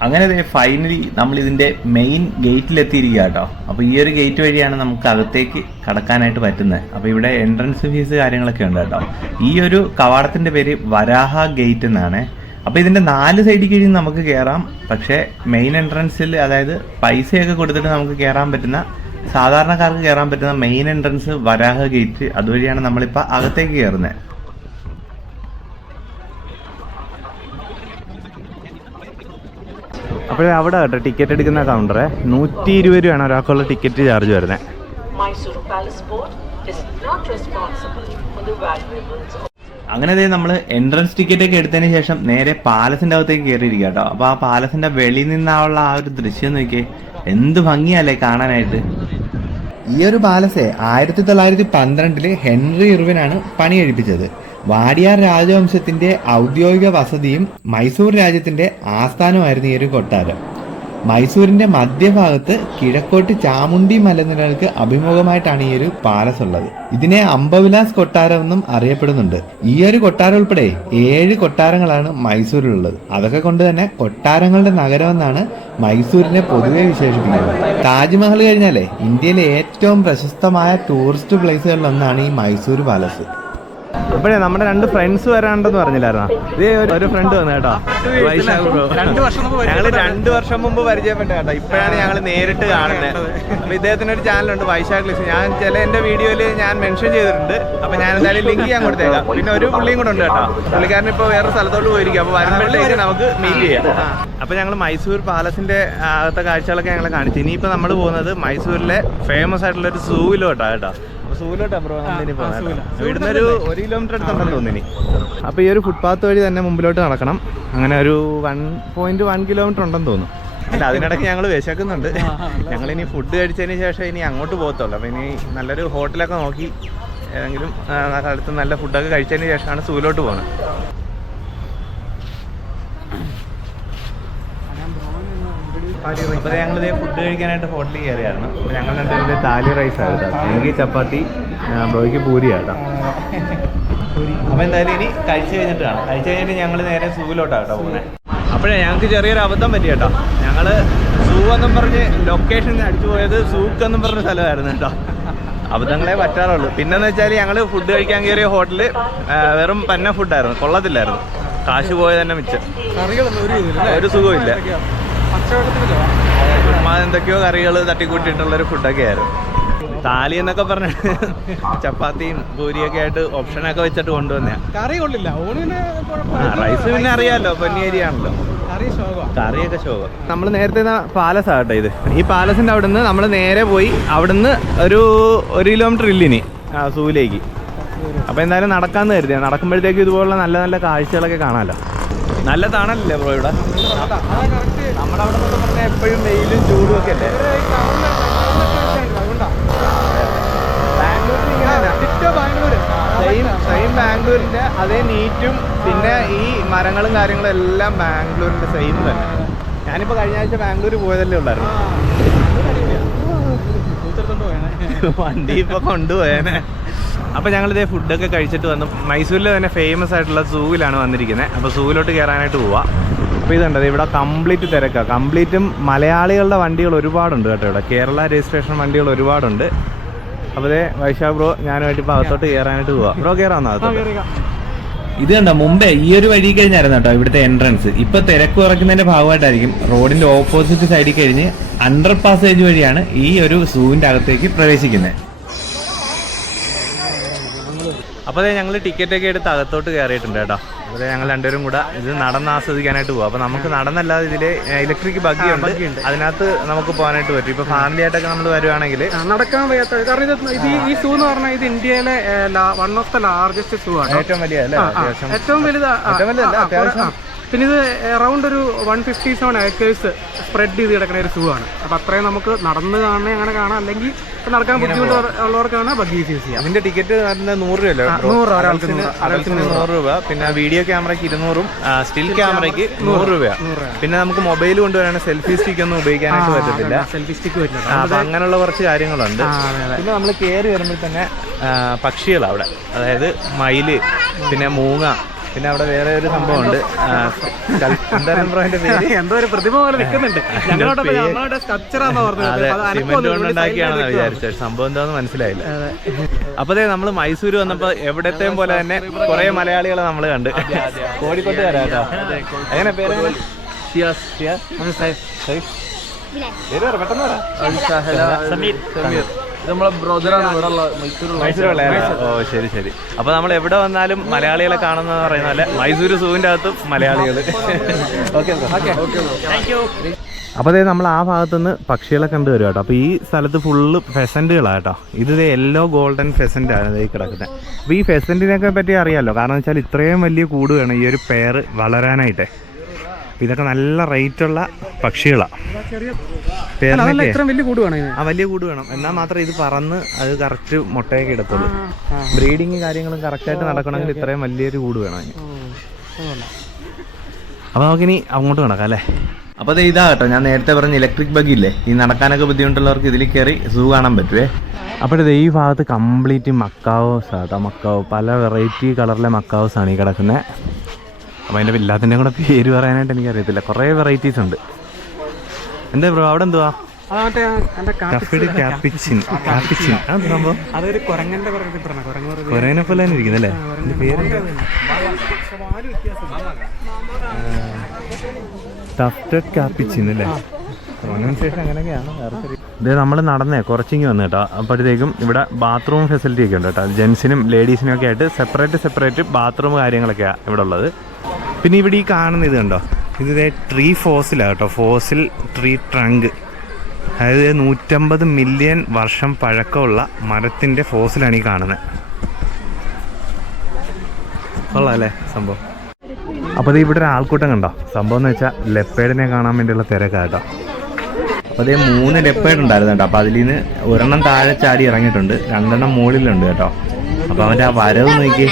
അങ്ങനെ ഫൈനലി നമ്മൾ ഇതിൻ്റെ മെയിൻ ഗേറ്റിലെത്തിയിരിക്കുക കേട്ടോ. അപ്പോൾ ഈ ഒരു ഗേറ്റ് വഴിയാണ് നമുക്ക് അകത്തേക്ക് കടക്കാനായിട്ട് പറ്റുന്നത്. അപ്പോൾ ഇവിടെ എൻട്രൻസ് ഫീസ് കാര്യങ്ങളൊക്കെ ഉണ്ട് കേട്ടോ. ഈ ഒരു കവാടത്തിൻ്റെ പേര് വരാഹ ഗേറ്റ് എന്നാണ്. അപ്പോൾ ഇതിൻ്റെ 4 സൈഡിൽ കഴിഞ്ഞ് നമുക്ക് കയറാം. പക്ഷേ മെയിൻ എൻട്രൻസിൽ, അതായത് പൈസയൊക്കെ കൊടുത്തിട്ട് നമുക്ക് കയറാൻ പറ്റുന്ന, സാധാരണക്കാർക്ക് കയറാൻ പറ്റുന്ന മെയിൻ എൻട്രൻസ് വരാഹ ഗേറ്റ്. അതുവഴിയാണ് നമ്മളിപ്പോൾ അകത്തേക്ക് കയറുന്നത്. അപ്പോഴേ അവിടെ കേട്ടോ ടിക്കറ്റ് എടുക്കുന്ന കൗണ്ടറെ 120 രൂപയാണ് ഒരാൾക്കുള്ള ടിക്കറ്റ് ചാർജ് വരുന്നത്. Mysuru Palace Board is not responsible for the valuables. അങ്ങനെ നമ്മൾ എൻട്രൻസ് ടിക്കറ്റ് ഒക്കെ എടുത്തതിന് ശേഷം നേരെ പാലസിന്റെ അകത്തേക്ക് കയറിയിരിക്കുക കേട്ടോ. അപ്പൊ ആ പാലസിന്റെ വെളിയിൽ നിന്നുള്ള ആ ഒരു ദൃശ്യം നോക്കിയേ, എന്ത് ഭംഗിയല്ലേ കാണാനായിട്ട്. ഈ ഒരു പാലസേ 1912 ഹെൻറി ഇർവിനാണ് പണി കഴിപ്പിച്ചത്. വാഡിയാർ രാജവംശത്തിന്റെ ഔദ്യോഗിക വസതിയും മൈസൂർ രാജ്യത്തിന്റെ ആസ്ഥാനമായിരുന്നു ഈ ഒരു കൊട്ടാരം. മൈസൂരിന്റെ മധ്യഭാഗത്ത് കിഴക്കോട്ട് ചാമുണ്ടി മലനിരകൾക്ക് അഭിമുഖമായിട്ടാണ് ഈ ഒരു പാലസ് ഉള്ളത്. ഇതിനെ അംബവിലാസ് കൊട്ടാരം എന്നും അറിയപ്പെടുന്നുണ്ട്. ഈ ഒരു കൊട്ടാരം ഉൾപ്പെടെ 7 കൊട്ടാരങ്ങളാണ് മൈസൂരിലുള്ളത്. അതൊക്കെ കൊണ്ട് തന്നെ കൊട്ടാരങ്ങളുടെ നഗരം എന്നാണ് മൈസൂരിനെ പൊതുവെ വിശേഷിപ്പിക്കുന്നത്. താജ്മഹൽ കഴിഞ്ഞാലേ ഇന്ത്യയിലെ ഏറ്റവും പ്രശസ്തമായ ടൂറിസ്റ്റ് പ്ലേസുകളിലൊന്നാണ് ഈ മൈസൂർ പാലസ്. അപ്പോഴേ നമ്മുടെ 2 ഫ്രണ്ട്സ് വരാണ്ടെന്ന് പറഞ്ഞില്ലായിരുന്നോ? ഇതേ ഒരു ഫ്രണ്ട് വന്നു കേട്ടോ, വൈശാഖ് ബ്രോ. ഞങ്ങൾ 2 വർഷം മുമ്പ് പരിചയപ്പെട്ട കേട്ടോ. ഇപ്പോഴാണ് ഞങ്ങൾ നേരിട്ട് കാണുന്നത്. അപ്പൊ ഇദ്ദേഹത്തിന് ഒരു ചാനലുണ്ട്, വൈശാഖ് ലിസ്. ഞാൻ എന്റെ വീഡിയോയിൽ ഞാൻ മെൻഷൻ ചെയ്തിട്ടുണ്ട്. അപ്പൊ ഞാൻ എന്തായാലും ലിങ്ക് ചെയ്യാൻ കൊടുത്തേക്കാം. പിന്നെ ഒരു പുള്ളിയും കൂടെ ഉണ്ട് കേട്ടോ. പുള്ളിക്കാരൻ ഇപ്പോൾ വേറെ സ്ഥലത്തോട്ട് പോയിരിക്കും. അപ്പൊ വരുമ്പോഴത്തേക്ക് നമുക്ക് മീറ്റ് ചെയ്യാം. അപ്പൊ ഞങ്ങൾ മൈസൂർ പാലസിന്റെ അകത്തെ കാഴ്ചകളൊക്കെ ഞങ്ങൾ കാണിച്ചു. ഇനിയിപ്പോ നമ്മൾ പോകുന്നത് മൈസൂരിലെ ഫേമസ് ആയിട്ടുള്ള ഒരു സൂവിലോട്ടാണ് കേട്ടോ. സൂവിലോട്ടാ ബ്രോ നമ്മളിനി പോകുന്നത്. ഇവിടുന്ന് ഒരു 1 കിലോമീറ്റർ അടുത്തുണ്ടെന്ന് തോന്നിനി. അപ്പോൾ ഈ ഒരു ഫുട്പാത്ത് വഴി തന്നെ മുമ്പിലോട്ട് നടക്കണം. അങ്ങനെ ഒരു 1.1 കിലോമീറ്റർ ഉണ്ടെന്ന് തോന്നുന്നു. അല്ല, അതിനിടയ്ക്ക് ഞങ്ങൾ വിശക്കുന്നുണ്ട്. ഞങ്ങളിനി ഫുഡ് കഴിച്ചതിന് ശേഷം ഇനി അങ്ങോട്ട് പോകത്തുള്ളൂ. അപ്പോൾ ഇനി നല്ലൊരു ഹോട്ടലൊക്കെ നോക്കി ഏതെങ്കിലും അടുത്ത് നല്ല ഫുഡൊക്കെ കഴിച്ചതിന് ശേഷമാണ് സൂവിലോട്ട് പോകുന്നത്. അപ്പോൾ ഞങ്ങളിതേ ഫുഡ് കഴിക്കാനായിട്ട് ഹോട്ടലിൽ കയറിയായിരുന്നു. അപ്പോൾ ഞങ്ങൾ രണ്ടുപേരുടെ താലി റൈസ് ആയിരുന്നു. എനിക്ക് ചപ്പാത്തി, ബ്രോയ്ക്ക് പൂരിയാട്ടോ. അപ്പോൾ എന്തായാലും ഇനി കഴിച്ചു കഴിഞ്ഞിട്ട് കാണാം. കഴിച്ചു കഴിഞ്ഞിട്ട് ഞങ്ങൾ നേരെ സൂവിലോട്ടാണ് കേട്ടോ പോകുന്നത്. അപ്പോഴേ ഞങ്ങൾക്ക് ചെറിയൊരു അബദ്ധം പറ്റി കേട്ടോ. ഞങ്ങൾ സൂ എന്നും പറഞ്ഞ് ലൊക്കേഷൻ അടിച്ചു പോയത് സൂക്ക് എന്നും പറഞ്ഞ സ്ഥലമായിരുന്നു കേട്ടോ. അബദ്ധങ്ങളെ പറ്റാറുള്ളൂ. പിന്നെന്ന് വെച്ചാൽ ഞങ്ങൾ ഫുഡ് കഴിക്കാൻ കയറിയ ഹോട്ടൽ വെറും പന്ന ഫുഡായിരുന്നു, കൊള്ളത്തില്ലായിരുന്നു. കാശ് പോയത് തന്നെ മിച്ചം. ഒരു സുഖമില്ല. എന്തൊക്കെയോ കറികൾ തട്ടിക്കൂട്ടിയിട്ടുള്ളൊരു ഫുഡൊക്കെ ആയിരുന്നു. താലി എന്നൊക്കെ പറഞ്ഞിട്ട് ചപ്പാത്തിയും പൂരിയൊക്കെ ആയിട്ട് ഓപ്ഷനൊക്കെ വെച്ചിട്ട് കൊണ്ടുവന്നതാണ്. കറി കൊള്ളില്ല, റൈസ് പിന്നെ അറിയാമല്ലോ, പൊന്നിയേരിയാണല്ലോ. കറിയൊക്കെ ശോകം. നമ്മൾ നേരത്തെ പാലസ് ആകട്ടെ ഇത്. ഈ പാലസിന്റെ അവിടുന്ന് നമ്മൾ നേരെ പോയി അവിടുന്ന് ഒരു 1 കിലോമീറ്റർ ഇല്ലിനി സൂവിലേക്ക്. അപ്പോൾ എന്തായാലും നടക്കാമെന്ന് കരുതിയാണ്. നടക്കുമ്പോഴത്തേക്ക് ഇതുപോലുള്ള നല്ല നല്ല കാഴ്ചകളൊക്കെ കാണാമല്ലോ. നല്ല തണലല്ലേ ബ്രോ ഇവിടെ? നമ്മുടെ അവിടെ നിന്നൊക്കെ പറഞ്ഞാൽ എപ്പോഴും വെയിലും ചൂടും ഒക്കെ അല്ലേ. സെയിം ബാംഗ്ലൂരിന്റെ അതേ നീറ്റും പിന്നെ ഈ മരങ്ങളും കാര്യങ്ങളും എല്ലാം ബാംഗ്ലൂരിന്റെ സെയിം തന്നെ. ഞാനിപ്പോ കഴിഞ്ഞ ആഴ്ച ബാംഗ്ലൂർ പോയതല്ലേ ഉള്ളായിരുന്നു. വണ്ടി ഇപ്പൊ കൊണ്ടുപോയേനെ. അപ്പോൾ ഞങ്ങളിതേ ഫുഡൊക്കെ കഴിച്ചിട്ട് വന്നു. മൈസൂരിൽ തന്നെ ഫേമസ് ആയിട്ടുള്ള സൂവിലാണ് വന്നിരിക്കുന്നത്. അപ്പോൾ സൂവിലോട്ട് കയറാനായിട്ട് പോവാം. അപ്പോൾ ഇതുണ്ട്, ഇവിടെ കംപ്ലീറ്റ് തിരക്കാണ്. കംപ്ലീറ്റും മലയാളികളുടെ വണ്ടികൾ ഒരുപാടുണ്ട് കേട്ടോ. ഇവിടെ കേരള രജിസ്ട്രേഷൻ വണ്ടികൾ ഒരുപാടുണ്ട്. അപ്പോൾ ഇതേ വൈശാഖ് ബ്രോ ഞാനുമായിട്ട് ഇപ്പോൾ അകത്തോട്ട് കയറാനായിട്ട് പോവാം. ബ്രോ കയറാമെന്നോ അകത്തോട്ട്? ഇത് കണ്ടോ, മുമ്പേ ഈ ഒരു വഴി കഴിഞ്ഞായിരുന്നു കേട്ടോ ഇവിടുത്തെ എൻട്രൻസ്. ഇപ്പൊ തിരക്ക് കുറയ്ക്കുന്നതിന്റെ ഭാഗമായിട്ടായിരിക്കും റോഡിന്റെ ഓപ്പോസിറ്റ് സൈഡിൽ കഴിഞ്ഞ് അണ്ടർ പാസേജ് വഴിയാണ് ഈ ഒരു സൂവിന്റെ അകത്തേക്ക് പ്രവേശിക്കുന്നത്. അപ്പോൾ അതെ ഞങ്ങൾ ടിക്കറ്റൊക്കെ എടുത്ത് അകത്തോട്ട് കയറിയിട്ടുണ്ട് കേട്ടോ. അപ്പോൾ ഞങ്ങൾ രണ്ടുപേരും കൂടെ ഇത് നടന്ന് ആസ്വദിക്കാനായിട്ട് പോകും. അപ്പോൾ നമുക്ക് നടന്നല്ലാതെ ഇതിൽ ഇലക്ട്രിക് ബഗ്ഗി ഉണ്ട്, അതിനകത്ത് നമുക്ക് പോകാനായിട്ട് പറ്റും. ഇപ്പോൾ ഫാമിലി ആയിട്ടൊക്കെ നമ്മൾ വരുവാണെങ്കിൽ നടക്കാൻ വയ്യാത്ത. കാരണം ഇത് ഈ സൂ എന്ന് പറഞ്ഞാൽ ഇത് ഇന്ത്യയിലെ 1 ഓഫ് ദ ലാർജസ്റ്റ് സൂ ആണ്. ഏറ്റവും വലിയ അല്ലേ? ഏറ്റവും വലുതാണ്. പിന്നെ ഇത് അറൗണ്ട് ഒരു 157 ഏക്കേഴ്സ് സ്പ്രെഡ് ചെയ്ത് കിടക്കുന്ന ഒരു സൂ ആണ്. അപ്പം അത്രയും നമുക്ക് നടന്ന് കാണണേ അങ്ങനെ കാണാം. അല്ലെങ്കിൽ നടക്കാൻ ബുദ്ധിമുട്ട് ഉള്ളവർക്കാണ് ബഗ്ഗി യൂസ് ചെയ്യാം. ഇതിന്റെ ടിക്കറ്റ് വരുന്നത് 100 രൂപയല്ലേ? 100 രൂപ. പിന്നെ വീഡിയോ ക്യാമറയ്ക്ക് 200ഉം സ്റ്റിൽ ക്യാമറയ്ക്ക് 100 രൂപയാണ്. പിന്നെ നമുക്ക് മൊബൈൽ കൊണ്ടുവരാണ് സെൽഫി സ്റ്റിക്ക് ഒന്നും ഉപയോഗിക്കാനായിട്ട് പറ്റത്തില്ല. സെൽഫി സ്റ്റിക്ക് പറ്റില്ല. അപ്പം അങ്ങനെയുള്ള കുറച്ച് കാര്യങ്ങളുണ്ട്. പിന്നെ നമ്മൾ കയറി വരുമ്പോൾ തന്നെ പക്ഷികളാണ് അവിടെ. അതായത് മയില്, പിന്നെ മൂങ്ങ, പിന്നെ അവിടെ വേറെ ഒരു സംഭവം ഉണ്ട്. എന്തായാലും ബ്രോ അതിന്റെ പേര് എന്തോ ഒരു പ്രതിമ പോലെ നിൽക്കുന്നുണ്ട്. സിമെന്റ് കൊണ്ടുണ്ടാക്കിയാണെന്ന് വിചാരിച്ചത്. സംഭവം എന്താന്ന് മനസ്സിലായില്ല. അപ്പൊ നമ്മൾ മൈസൂർ വന്നപ്പോ എവിടത്തെയും പോലെ തന്നെ കുറെ മലയാളികളെ നമ്മൾ കണ്ട്. കോഴിക്കോട്ട് വരാം കേട്ടോ. എങ്ങനെ പേര്? പെട്ടെന്ന് വരാം. നമ്മളെ ബ്രോദറാണ് മൈസൂരുള്ള. ഓ ശരി ശരി. അപ്പൊ നമ്മൾ എവിടെ വന്നാലും മലയാളികളെ കാണുന്ന പറയുന്ന പോലെ മൈസൂർ സൂവിന്റെ അകത്തും മലയാളികൾ. Okay thank you. അപ്പോൾ അതേ നമ്മൾ ആ ഭാഗത്തുനിന്ന് പക്ഷികളെ കണ്ടു വരും കേട്ടോ. അപ്പോൾ ഈ സ്ഥലത്ത് ഫുള്ള് ഫെസൻറ്റുകളാണ് കേട്ടോ. ഇത് യെല്ലോ ഗോൾഡൻ ഫെസൻ്റാണ് ഈ കിടക്കുന്നത്. അപ്പോൾ ഈ ഫെസൻറ്റിനൊക്കെ പറ്റി അറിയാമല്ലോ, കാരണം വെച്ചാൽ ഇത്രയും വലിയ കൂട് വേണം ഈ ഒരു പെയർ വളരാനായിട്ട്. ഇതൊക്കെ നല്ല റേറ്റുള്ള പക്ഷികളാണ്. വലിയ കൂട് വേണം, എന്നാൽ മാത്രമേ ഇത് പറന്ന് അത് കറക്റ്റ് മുട്ടയൊക്കെ ഇടത്തുള്ളൂ. ബ്രീഡിങ് കാര്യങ്ങളും കറക്റ്റായിട്ട് നടക്കണമെങ്കിൽ ഇത്രയും വലിയൊരു കൂട് വേണം അതിന്. അപ്പോൾ നമുക്കിനി അങ്ങോട്ട് നടക്കാം അല്ലേ. അപ്പോൾ അത് ഇതാ കേട്ടോ, ഞാൻ നേരത്തെ പറഞ്ഞ ഇലക്ട്രിക് ബഗ്ഗി ഇല്ലേ, ഈ നടക്കാനൊക്കെ ബുദ്ധിമുട്ടുള്ളവർക്ക് ഇതിൽ കയറി സൂ കാണാൻ പറ്റുമേ. അപ്പോഴത്തെ ഈ ഭാഗത്ത് കംപ്ലീറ്റ് മക്കാവോസ് ആട്ടോ. മക്കാവ് പല വെറൈറ്റി കളറിലെ മക്കാവോസാണ് ഈ കിടക്കുന്നത്. അപ്പോൾ അതിൻ്റെ എല്ലാത്തിൻ്റെ കൂടെ പേര് പറയാനായിട്ട് എനിക്കറിയത്തില്ല, കുറേ വെറൈറ്റീസ് ഉണ്ട്. എന്താ ബ്രോ അവിടെ എന്തുവാ? അതൊരു കുരങ്ങന്റെ കുരങ്ങനെ പോലെ തന്നെ ഇരിക്കുന്നല്ലേ. ടഫ്റ്റഡ് കാപ്പിച്ചിൻ അല്ലേ, പ്രൊനൗൺസിയേഷൻ അങ്ങനെയൊക്കെയാണ്. ഇത് നമ്മൾ നടന്നേ കുറച്ചിങ്ങി വന്നു കേട്ടോ. അപ്പോഴത്തേക്കും ഇവിടെ ബാത്റൂം ഫെസിലിറ്റി ഒക്കെ ഉണ്ട് കേട്ടോ. ജെൻസിനും ലേഡീസിനും ഒക്കെ ആയിട്ട് സെപ്പറേറ്റ് ബാത്റൂം കാര്യങ്ങളൊക്കെയാണ് ഇവിടെ ഉള്ളത്. പിന്നെ ഇവിടെ ഈ കാണുന്ന ഇത് കണ്ടോ, ഇത് ട്രീ ഫോസിലാണ് കേട്ടോ. ഫോസിൽ ട്രീ ട്രങ്ക്, അതായത് 150 മില്യൺ വർഷം പഴക്കമുള്ള മരത്തിൻ്റെ ഫോസിലാണ് ഈ കാണുന്നത്. കൊള്ളാം അല്ലേ സംഭവം. അപ്പോൾ അത് ഇവിടെ ഒരു ആൾക്കൂട്ടം കണ്ടോ. സംഭവം എന്ന് വെച്ചാൽ ലെപ്പേഡിനെ കാണാൻ വേണ്ടിയുള്ള തിരക്കാണ് കേട്ടോ. അപ്പോൾ അതേ 3 ലെപ്പേഡ് ഉണ്ടായിരുന്നു കേട്ടോ. അപ്പോൾ അതിൽ നിന്ന് ഒരെണ്ണം താഴെ ചാടി ഇറങ്ങിയിട്ടുണ്ട്, 2 മുകളിലുണ്ട് കേട്ടോ. അപ്പോൾ അവൻ്റെ ആ വരവ് നോക്കി,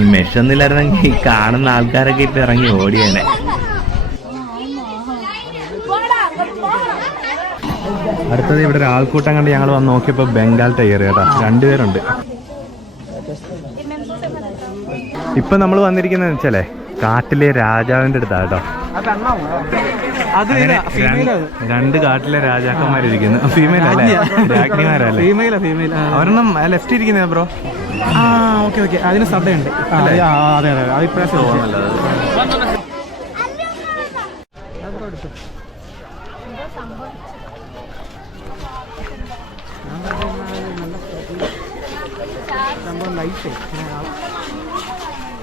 ഈ മെഷൊന്നില്ലായിരുന്നെങ്കിൽ ഈ കാണുന്ന ആൾക്കാരൊക്കെ ഇട്ട് ഇറങ്ങി ഓടിയേനെ. അടുത്തത് ഇവിടെ ഒരു ആൾക്കൂട്ടം കണ്ട് ഞങ്ങൾ വന്ന് നോക്കിയപ്പോൾ ബംഗാൾ ടൈഗർ കേട്ടോ, 2 പേരുണ്ട്. ഇപ്പം നമ്മൾ വന്നിരിക്കുന്നതെന്ന് വെച്ചാലേ കാട്ടിലെ രാജാവിൻ്റെ അടുത്താണ് കേട്ടോ. 2 കാട്ടിലെ രാജാക്കന്മാരിരിക്കുന്നു. ഫീമെയിൽ അല്ലേ, രാജ്ഞിമാരല്ലേ? ഒരെണ്ണം ലെഫ്റ്റ് ഇരിക്കുന്ന ബ്രോ. ഓക്കെ അതിന് ശ്രദ്ധയുണ്ട്.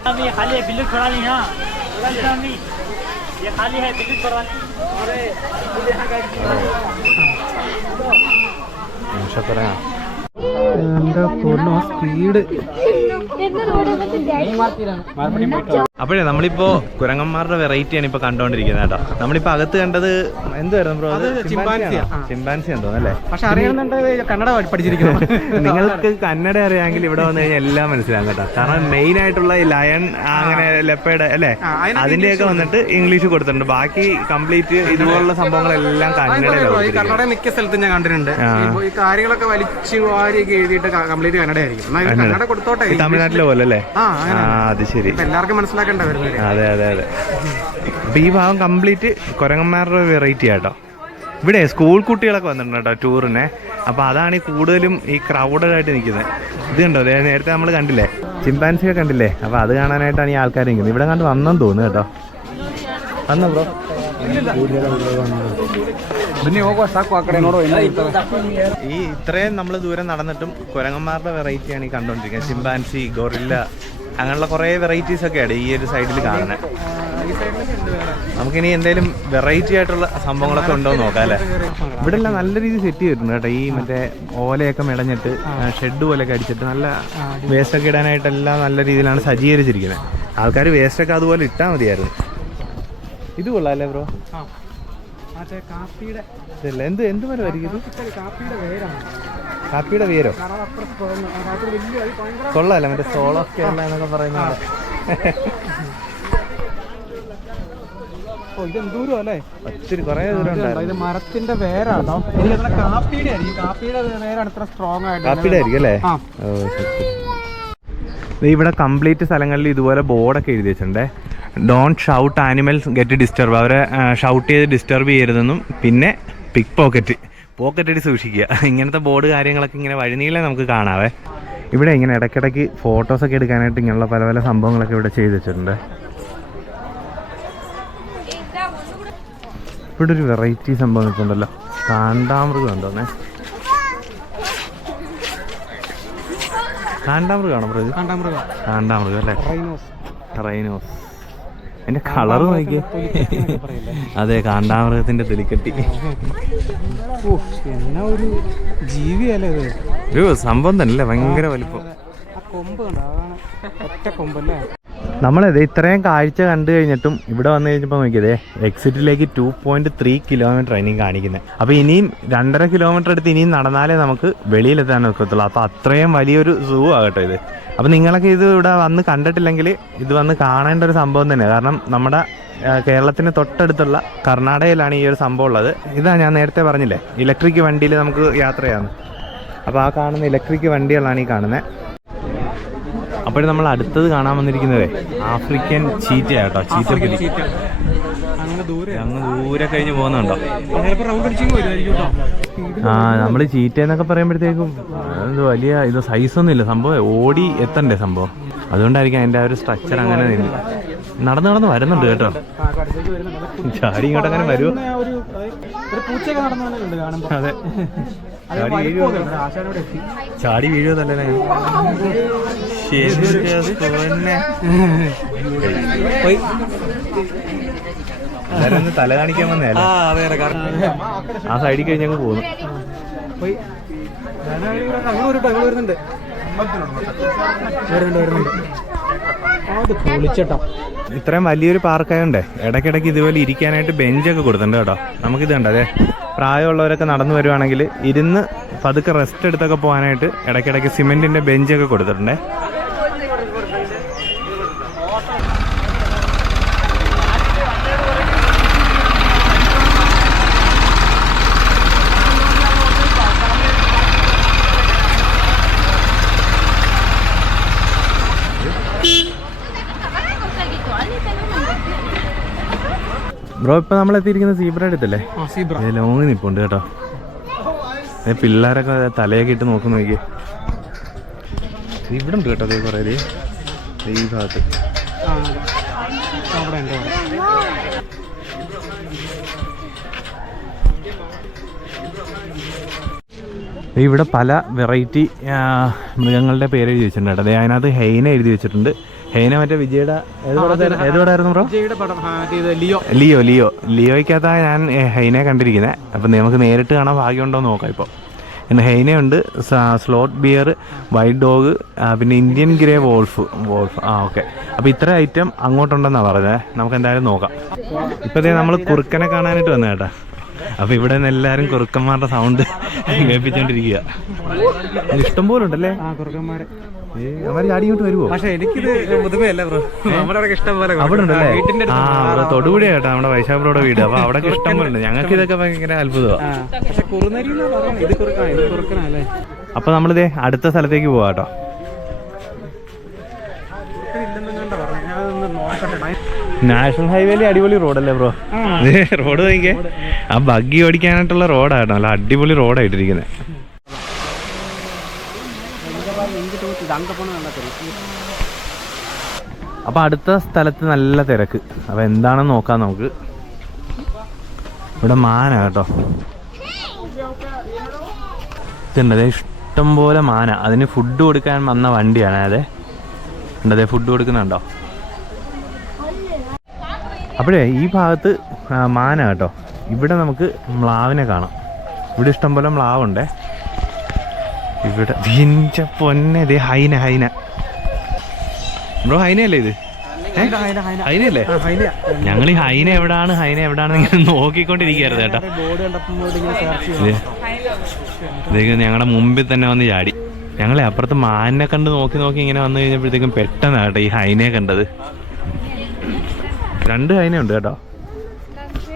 അതെ ये खाली है बिल्ली थोड़ा नहीं। हाँ ये खाली है बिल्ली थोड़ा नहीं। സ്പീഡ്. അപ്പോഴേ നമ്മളിപ്പോ കുരങ്ങന്മാരുടെ വെറൈറ്റിയാണ് ഇപ്പൊ കണ്ടോണ്ടിരിക്കുന്നത് കേട്ടോ. നമ്മളിപ്പോ അകത്ത് കണ്ടത് എന്തുവായിരുന്നു ബ്രോ? ചിമ്പാൻസി ഉണ്ടോ അല്ലേ? പക്ഷെ അറിയാവുന്നുണ്ട് കന്നഡ പഠിച്ചിരിക്കുന്നു. നിങ്ങൾക്ക് കന്നഡ അറിയാമെങ്കിൽ ഇവിടെ വന്നു കഴിഞ്ഞാൽ എല്ലാം മനസ്സിലാകും കേട്ടോ. കാരണം മെയിൻ ആയിട്ടുള്ള ഈ ലയൺ അങ്ങനെ ലെപ്പേഡ് അല്ലേ, അതിന്റെയൊക്കെ വന്നിട്ട് ഇംഗ്ലീഷ് കൊടുത്തിട്ടുണ്ട്. ബാക്കി കംപ്ലീറ്റ് ഇതുപോലുള്ള സംഭവങ്ങളെല്ലാം കന്നഡയിലാണ്. കന്നഡ മിക്ക സ്ഥലത്തും ഞാൻ കണ്ടിട്ടുണ്ട്. ഈ കാര്യങ്ങളൊക്കെ വലിച്ചു വാരിയൊക്കെ എഴുതിയിട്ട് കംപ്ലീറ്റ് കന്നഡ ആയിരിക്കും. കന്നഡ കൊടുത്തോട്ടെ. തമിഴ്നാട്ടിലെ പോലെ അല്ലേ? അത് ശരി, എല്ലാവർക്കും മനസ്സിലാക്കേണ്ട വരുന്നത്. അതെ. അപ്പൊ ഈ ഭാഗം കംപ്ലീറ്റ് കുരങ്ങന്മാരുടെ വെറൈറ്റി ആട്ടോ. ഇവിടെ സ്കൂൾ കുട്ടികളൊക്കെ വന്നിട്ടുണ്ട് കേട്ടോ ടൂറിനെ. അപ്പൊ അതാണ് ഈ കൂടുതലും ഈ ക്രൗഡഡ് ആയിട്ട് നിൽക്കുന്നത്. ഇത് കണ്ടോ, നേരത്തെ നമ്മൾ കണ്ടില്ലേ ചിമ്പാൻസിയൊക്കെ കണ്ടില്ലേ? അപ്പൊ അത് കാണാനായിട്ടാണ് ഈ ആൾക്കാർ നിൽക്കുന്നത്. ഇവിടെ കണ്ട് വന്നെന്ന് തോന്നുന്നു കേട്ടോ. വന്നോ ബ്രോ? ഈ ഇത്രയും നമ്മൾ ദൂരം നടന്നിട്ടും കുരങ്ങന്മാരുടെ വെറൈറ്റിയാണ് ഈ കണ്ടോണ്ടിരിക്കുന്നത്. ചിമ്പാൻസി, ഗൊറില്ല, അങ്ങനെയുള്ള കുറേ വെറൈറ്റീസ് ഒക്കെയാണ് ഈ ഒരു സൈഡിൽ കാണുന്നത്. നമുക്കിനി എന്തെങ്കിലും വെറൈറ്റി ആയിട്ടുള്ള സംഭവങ്ങളൊക്കെ ഉണ്ടോ എന്ന് നോക്കാം അല്ലേ. ഇവിടെ എല്ലാം നല്ല രീതിയിൽ സെറ്റ് ചെയ്തിട്ടുണ്ട് കേട്ടോ. ഈ മറ്റേ ഓലയൊക്കെ മെടഞ്ഞിട്ട് ഷെഡ് പോലെയൊക്കെ അടിച്ചിട്ട് നല്ല വേസ്റ്റൊക്കെ ഇടാനായിട്ടെല്ലാം നല്ല രീതിയിലാണ് സജ്ജീകരിച്ചിരിക്കുന്നത്. ആൾക്കാർ വേസ്റ്റൊക്കെ അതുപോലെ ഇട്ടാൽ മതിയായിരുന്നു. ഇത് കൊള്ളാം അല്ലേ ബ്രോ? എന്ത് മരമായിരിക്കും? കാപ്പിയുടെ വേരോ? കൊള്ളാല്ലേ, മറ്റേ സോളോ കേരള എന്നൊക്കെ പറയുന്നത്. ഇതെന്തൂരം അല്ലേ, ഒത്തിരി കുറേ ദൂരം ഉണ്ടായിരുന്നു. ഇത് മരത്തിന്റെ വേരാണോ? കാപ്പിയുടെ ആയിരിക്കും. കാപ്പിയുടെ വേരാണ് ഇത്ര സ്ട്രോങ് ആയിട്ട്. കാപ്പിയുടെ ആയിരിക്കും അല്ലേ? ഇവിടെ കംപ്ലീറ്റ് സ്ഥലങ്ങളിൽ ഇതുപോലെ ബോർഡൊക്കെ എഴുതി വെച്ചിട്ടുണ്ടേ. Don't shout animals get disturb. അവരെ ഷൗട്ട് ചെയ്ത് ഡിസ്റ്റർബ് ചെയ്യരുതെന്നും, പിന്നെ പിക്ക് പോക്കറ്റ് അടി സൂക്ഷിക്കുക. ഇങ്ങനത്തെ ബോർഡ് കാര്യങ്ങളൊക്കെ ഇങ്ങനെ വഴിനീളെ നമുക്ക് കാണാവേ. ഇവിടെ ഇങ്ങനെ ഇടയ്ക്കിടയ്ക്ക് ഫോട്ടോസൊക്കെ എടുക്കാനായിട്ട് ഇങ്ങനെയുള്ള പല പല സംഭവങ്ങളൊക്കെ ഇവിടെ ചെയ്ത് വെച്ചിട്ടുണ്ട്. ഇവിടെ ഒരു വെറൈറ്റി സംഭവം വെച്ചിട്ടുണ്ടല്ലോ, കാണ്ടാമൃഗം ഉണ്ടോന്നേ. കാണ്ടാമൃഗമാണോ ബ്രോ? കാണ്ടാമൃഗം അല്ലേ? റൈനോസ്. അതിന്റെ കളർ നോക്കിയേ. അതെ, കാണ്ടാമൃഗത്തിന്റെ തൊലിക്കെട്ടി. എന്നാ ഒരു ജീവിയല്ലേ ഇത്. ഒരു സംഭവം തന്നെയല്ലേ, ഭയങ്കര വലിപ്പം. ആ കൊമ്പ് കണ്ടോ, അതാണ് ഒറ്റ കൊമ്പല്ലേ. നമ്മളത് ഇത്രയും കാഴ്ച കണ്ടു കഴിഞ്ഞിട്ടും ഇവിടെ വന്നു കഴിഞ്ഞപ്പോൾ നോക്കിയതേ എക്സിറ്റിലേക്ക് 2.3 കിലോമീറ്റർ ഇനിയും കാണിക്കുന്നത്. അപ്പോൾ ഇനിയും 2.5 കിലോമീറ്റർ അടുത്ത് ഇനിയും നടന്നാലേ നമുക്ക് വെളിയിലെത്താൻ ഒക്കത്തുള്ളൂ. അപ്പോൾ അത്രയും വലിയൊരു സൂ ആകട്ടോ ഇത്. അപ്പോൾ നിങ്ങളൊക്കെ ഇത് ഇവിടെ വന്ന് കണ്ടിട്ടില്ലെങ്കിൽ ഇത് വന്ന് കാണേണ്ട ഒരു സംഭവം തന്നെയാണ്. കാരണം നമ്മുടെ കേരളത്തിന് തൊട്ടടുത്തുള്ള കർണാടകയിലാണ് ഈ ഒരു സംഭവം ഉള്ളത്. ഇതാ ഞാൻ നേരത്തെ പറഞ്ഞില്ലേ, ഇലക്ട്രിക് വണ്ടിയിൽ നമുക്ക് യാത്ര ചെയ്യാം. അപ്പോൾ ആ കാണുന്ന ഇലക്ട്രിക് വണ്ടികളാണ് ഈ കാണുന്നത്. അപ്പോൾ നമ്മൾ അടുത്തത് കാണാൻ വന്നിരിക്കുന്നത് ആഫ്രിക്കൻ ചീറ്റ കേട്ടോ. ചീറ്റപ്പുലി അങ്ങനെ ദൂരെ അങ്ങ് ദൂരെ കഴിഞ്ഞ് പോകുന്നുണ്ടോ? ചിലപ്പോൾ റൗണ്ട് അടിച്ചിങ്ങ് വരുമായിരിക്കും കേട്ടോ. ആ, നമ്മൾ ചീറ്റ എന്നൊക്കെ പറയുമ്പോഴത്തേക്കും ഇത് വലിയ ഇത് സൈസൊന്നും ഇല്ല സംഭവം, ഓടി എത്തണ്ടേ സംഭവം. അതുകൊണ്ടായിരിക്കും അതിൻ്റെ ആ ഒരു സ്ട്രക്ചർ അങ്ങനെ നടന്ന് വരുന്നുണ്ട് കേട്ടോ. ചാടി ഇങ്ങോട്ട് അങ്ങനെ വരുമോ? ഒരു പൂച്ചയൊക്കെ നടന്നു ഉണ്ട് കാണുമ്പോൾ. അതെ, ചാടി വീഴുമോ തന്നെ. തല കാണിക്കാൻ വന്നേല്ല, ആ സൈഡിൽ കഴിഞ്ഞ് അങ്ങ് പോകുന്നു. വരുന്നുണ്ട്. ഇത്രയും വലിയൊരു പാർക്കായോണ്ടേ ഇടയ്ക്കിടയ്ക്ക് ഇതുപോലെ ഇരിക്കാനായിട്ട് ബെഞ്ചൊക്കെ കൊടുത്തിട്ടുണ്ട് കേട്ടോ. നമുക്കിത് കണ്ടോ, അതെ, പ്രായമുള്ളവരൊക്കെ നടന്നു വരുവാണെങ്കിൽ ഇരുന്ന് പതുക്കെ റെസ്റ്റ് എടുത്തൊക്കെ പോകാനായിട്ട് ഇടയ്ക്കിടയ്ക്ക് സിമെന്റിന്റെ ബെഞ്ചൊക്കെ കൊടുത്തിട്ടുണ്ടേ. ബ്രോ, ഇപ്പൊ നമ്മൾ എത്തിയിരിക്കുന്നത് സീബ്ര അടുത്തല്ലേ? ലോങ് നിപ്പുണ്ട് കേട്ടോ. പിള്ളേരൊക്കെ തലയൊക്കെ ഇട്ട് നോക്കുന്നു നോക്കി. ഇവിടെ ഉണ്ട് കേട്ടോ, അതേ കുറേ ഈ ഭാഗത്ത്. ഇവിടെ പല വെറൈറ്റി മൃഗങ്ങളുടെ പേര് എഴുതി വെച്ചിട്ടുണ്ട് കേട്ടോ. അതിനകത്ത് ഹൈന എഴുതി വെച്ചിട്ടുണ്ട്. ഹൈന മറ്റേ വിജയുടെ ഏത് പടമായിരുന്നു ബ്രോ? ലിയോയ്ക്കകത്താണ് ഞാൻ ഹൈനയെ കണ്ടിരിക്കുന്നത്. അപ്പം നമുക്ക് നേരിട്ട് കാണാൻ ഭാഗ്യമുണ്ടോ എന്ന് നോക്കാം. ഇപ്പോൾ പിന്നെ ഹൈനയുണ്ട്, സ്ലോട്ട് ബിയർ, വൈറ്റ് ഡോഗ്, പിന്നെ ഇന്ത്യൻ ഗ്രേ വോൾഫ്. ഓക്കെ. അപ്പോൾ ഇത്ര ഐറ്റം അങ്ങോട്ടുണ്ടെന്നാണ് പറഞ്ഞത്. നമുക്ക് എന്തായാലും നോക്കാം. ഇപ്പോഴത്തേ നമ്മൾ കുറുക്കനെ കാണാനായിട്ട് വന്നത് കേട്ടോ. അപ്പോൾ ഇവിടെ നിന്ന് എല്ലാവരും കുറുക്കന്മാരുടെ സൗണ്ട് കേൾപ്പിച്ചോണ്ടിരിക്കുക. ഇഷ്ടം പോലെ ഉണ്ടല്ലേ കുറുക്കന്മാരെ. അവര് ചാടി ഇങ്ങോട്ട് വരുമോ? പക്ഷെ എനിക്കിത് പുതുമയല്ല ബ്രോ. നമ്മുടെ ഇഷ്ടം പോലെ അവിടെ ഉണ്ടല്ലേ. അവിടെ തൊടുപുടിയാ കേട്ടോ നമ്മുടെ വൈശാഖബ്രോയുടെ വീട്. അപ്പൊ അവിടെ ഇഷ്ടം പോലെ ഉണ്ട്. ഞങ്ങൾക്ക് ഇതൊക്കെ ഭയങ്കര അത്ഭുതമാണ്. അപ്പൊ നമ്മളിതേ അടുത്ത സ്ഥലത്തേക്ക് പോവാ കേട്ടോ. നാഷണൽ ഹൈവേയിലെ അടിപൊളി റോഡല്ലേ ബ്രോ? റോഡ് നോക്കിയേ, ആ ബഗ്ഗി ഓടിക്കാനായിട്ടുള്ള റോഡാട്ടോ. നല്ല അടിപൊളി റോഡായിട്ടിരിക്കുന്നത്. അപ്പൊ അടുത്ത സ്ഥലത്ത് നല്ല തിരക്ക്. അപ്പൊ എന്താണെന്ന് നോക്കാം നമുക്ക്. ഇവിടെ മാന കേട്ടോ. ഇതുണ്ടതേ ഇഷ്ടംപോലെ മാന. അതിന് ഫുഡ് കൊടുക്കാൻ വന്ന വണ്ടിയാണ്. അതെ ഉണ്ടതേ ഫുഡ് കൊടുക്കുന്നുണ്ടോ? അപ്പോഴേ ഈ ഭാഗത്ത് മാന കേട്ടോ. ഇവിടെ നമുക്ക് മ്ലാവിനെ കാണാം. ഇവിടെ ഇഷ്ടംപോലെ മ്ലാവുണ്ടേ. ഇവിടെ പൊന്നെ ദേ ഹൈന ബ്രോ. ഹൈനയല്ലേ ഇത്? ഹൈനയല്ലേ? ഞങ്ങൾ ഈ ഹൈന എവിടാണെന്ന് ഇങ്ങനെ നോക്കിക്കൊണ്ടിരിക്കുകയായിരുന്നു കേട്ടോ. ഇത് ഞങ്ങളുടെ മുമ്പിൽ തന്നെ വന്ന് ചാടി. ഞങ്ങളെ അപ്പുറത്ത് മാനിനെ കണ്ട് നോക്കി ഇങ്ങനെ വന്നു കഴിഞ്ഞപ്പോഴത്തേക്കും പെട്ടെന്നാണ് കേട്ടോ ഈ ഹൈനയെ കണ്ടത്. 2 ഹൈനയുണ്ട് കേട്ടോ.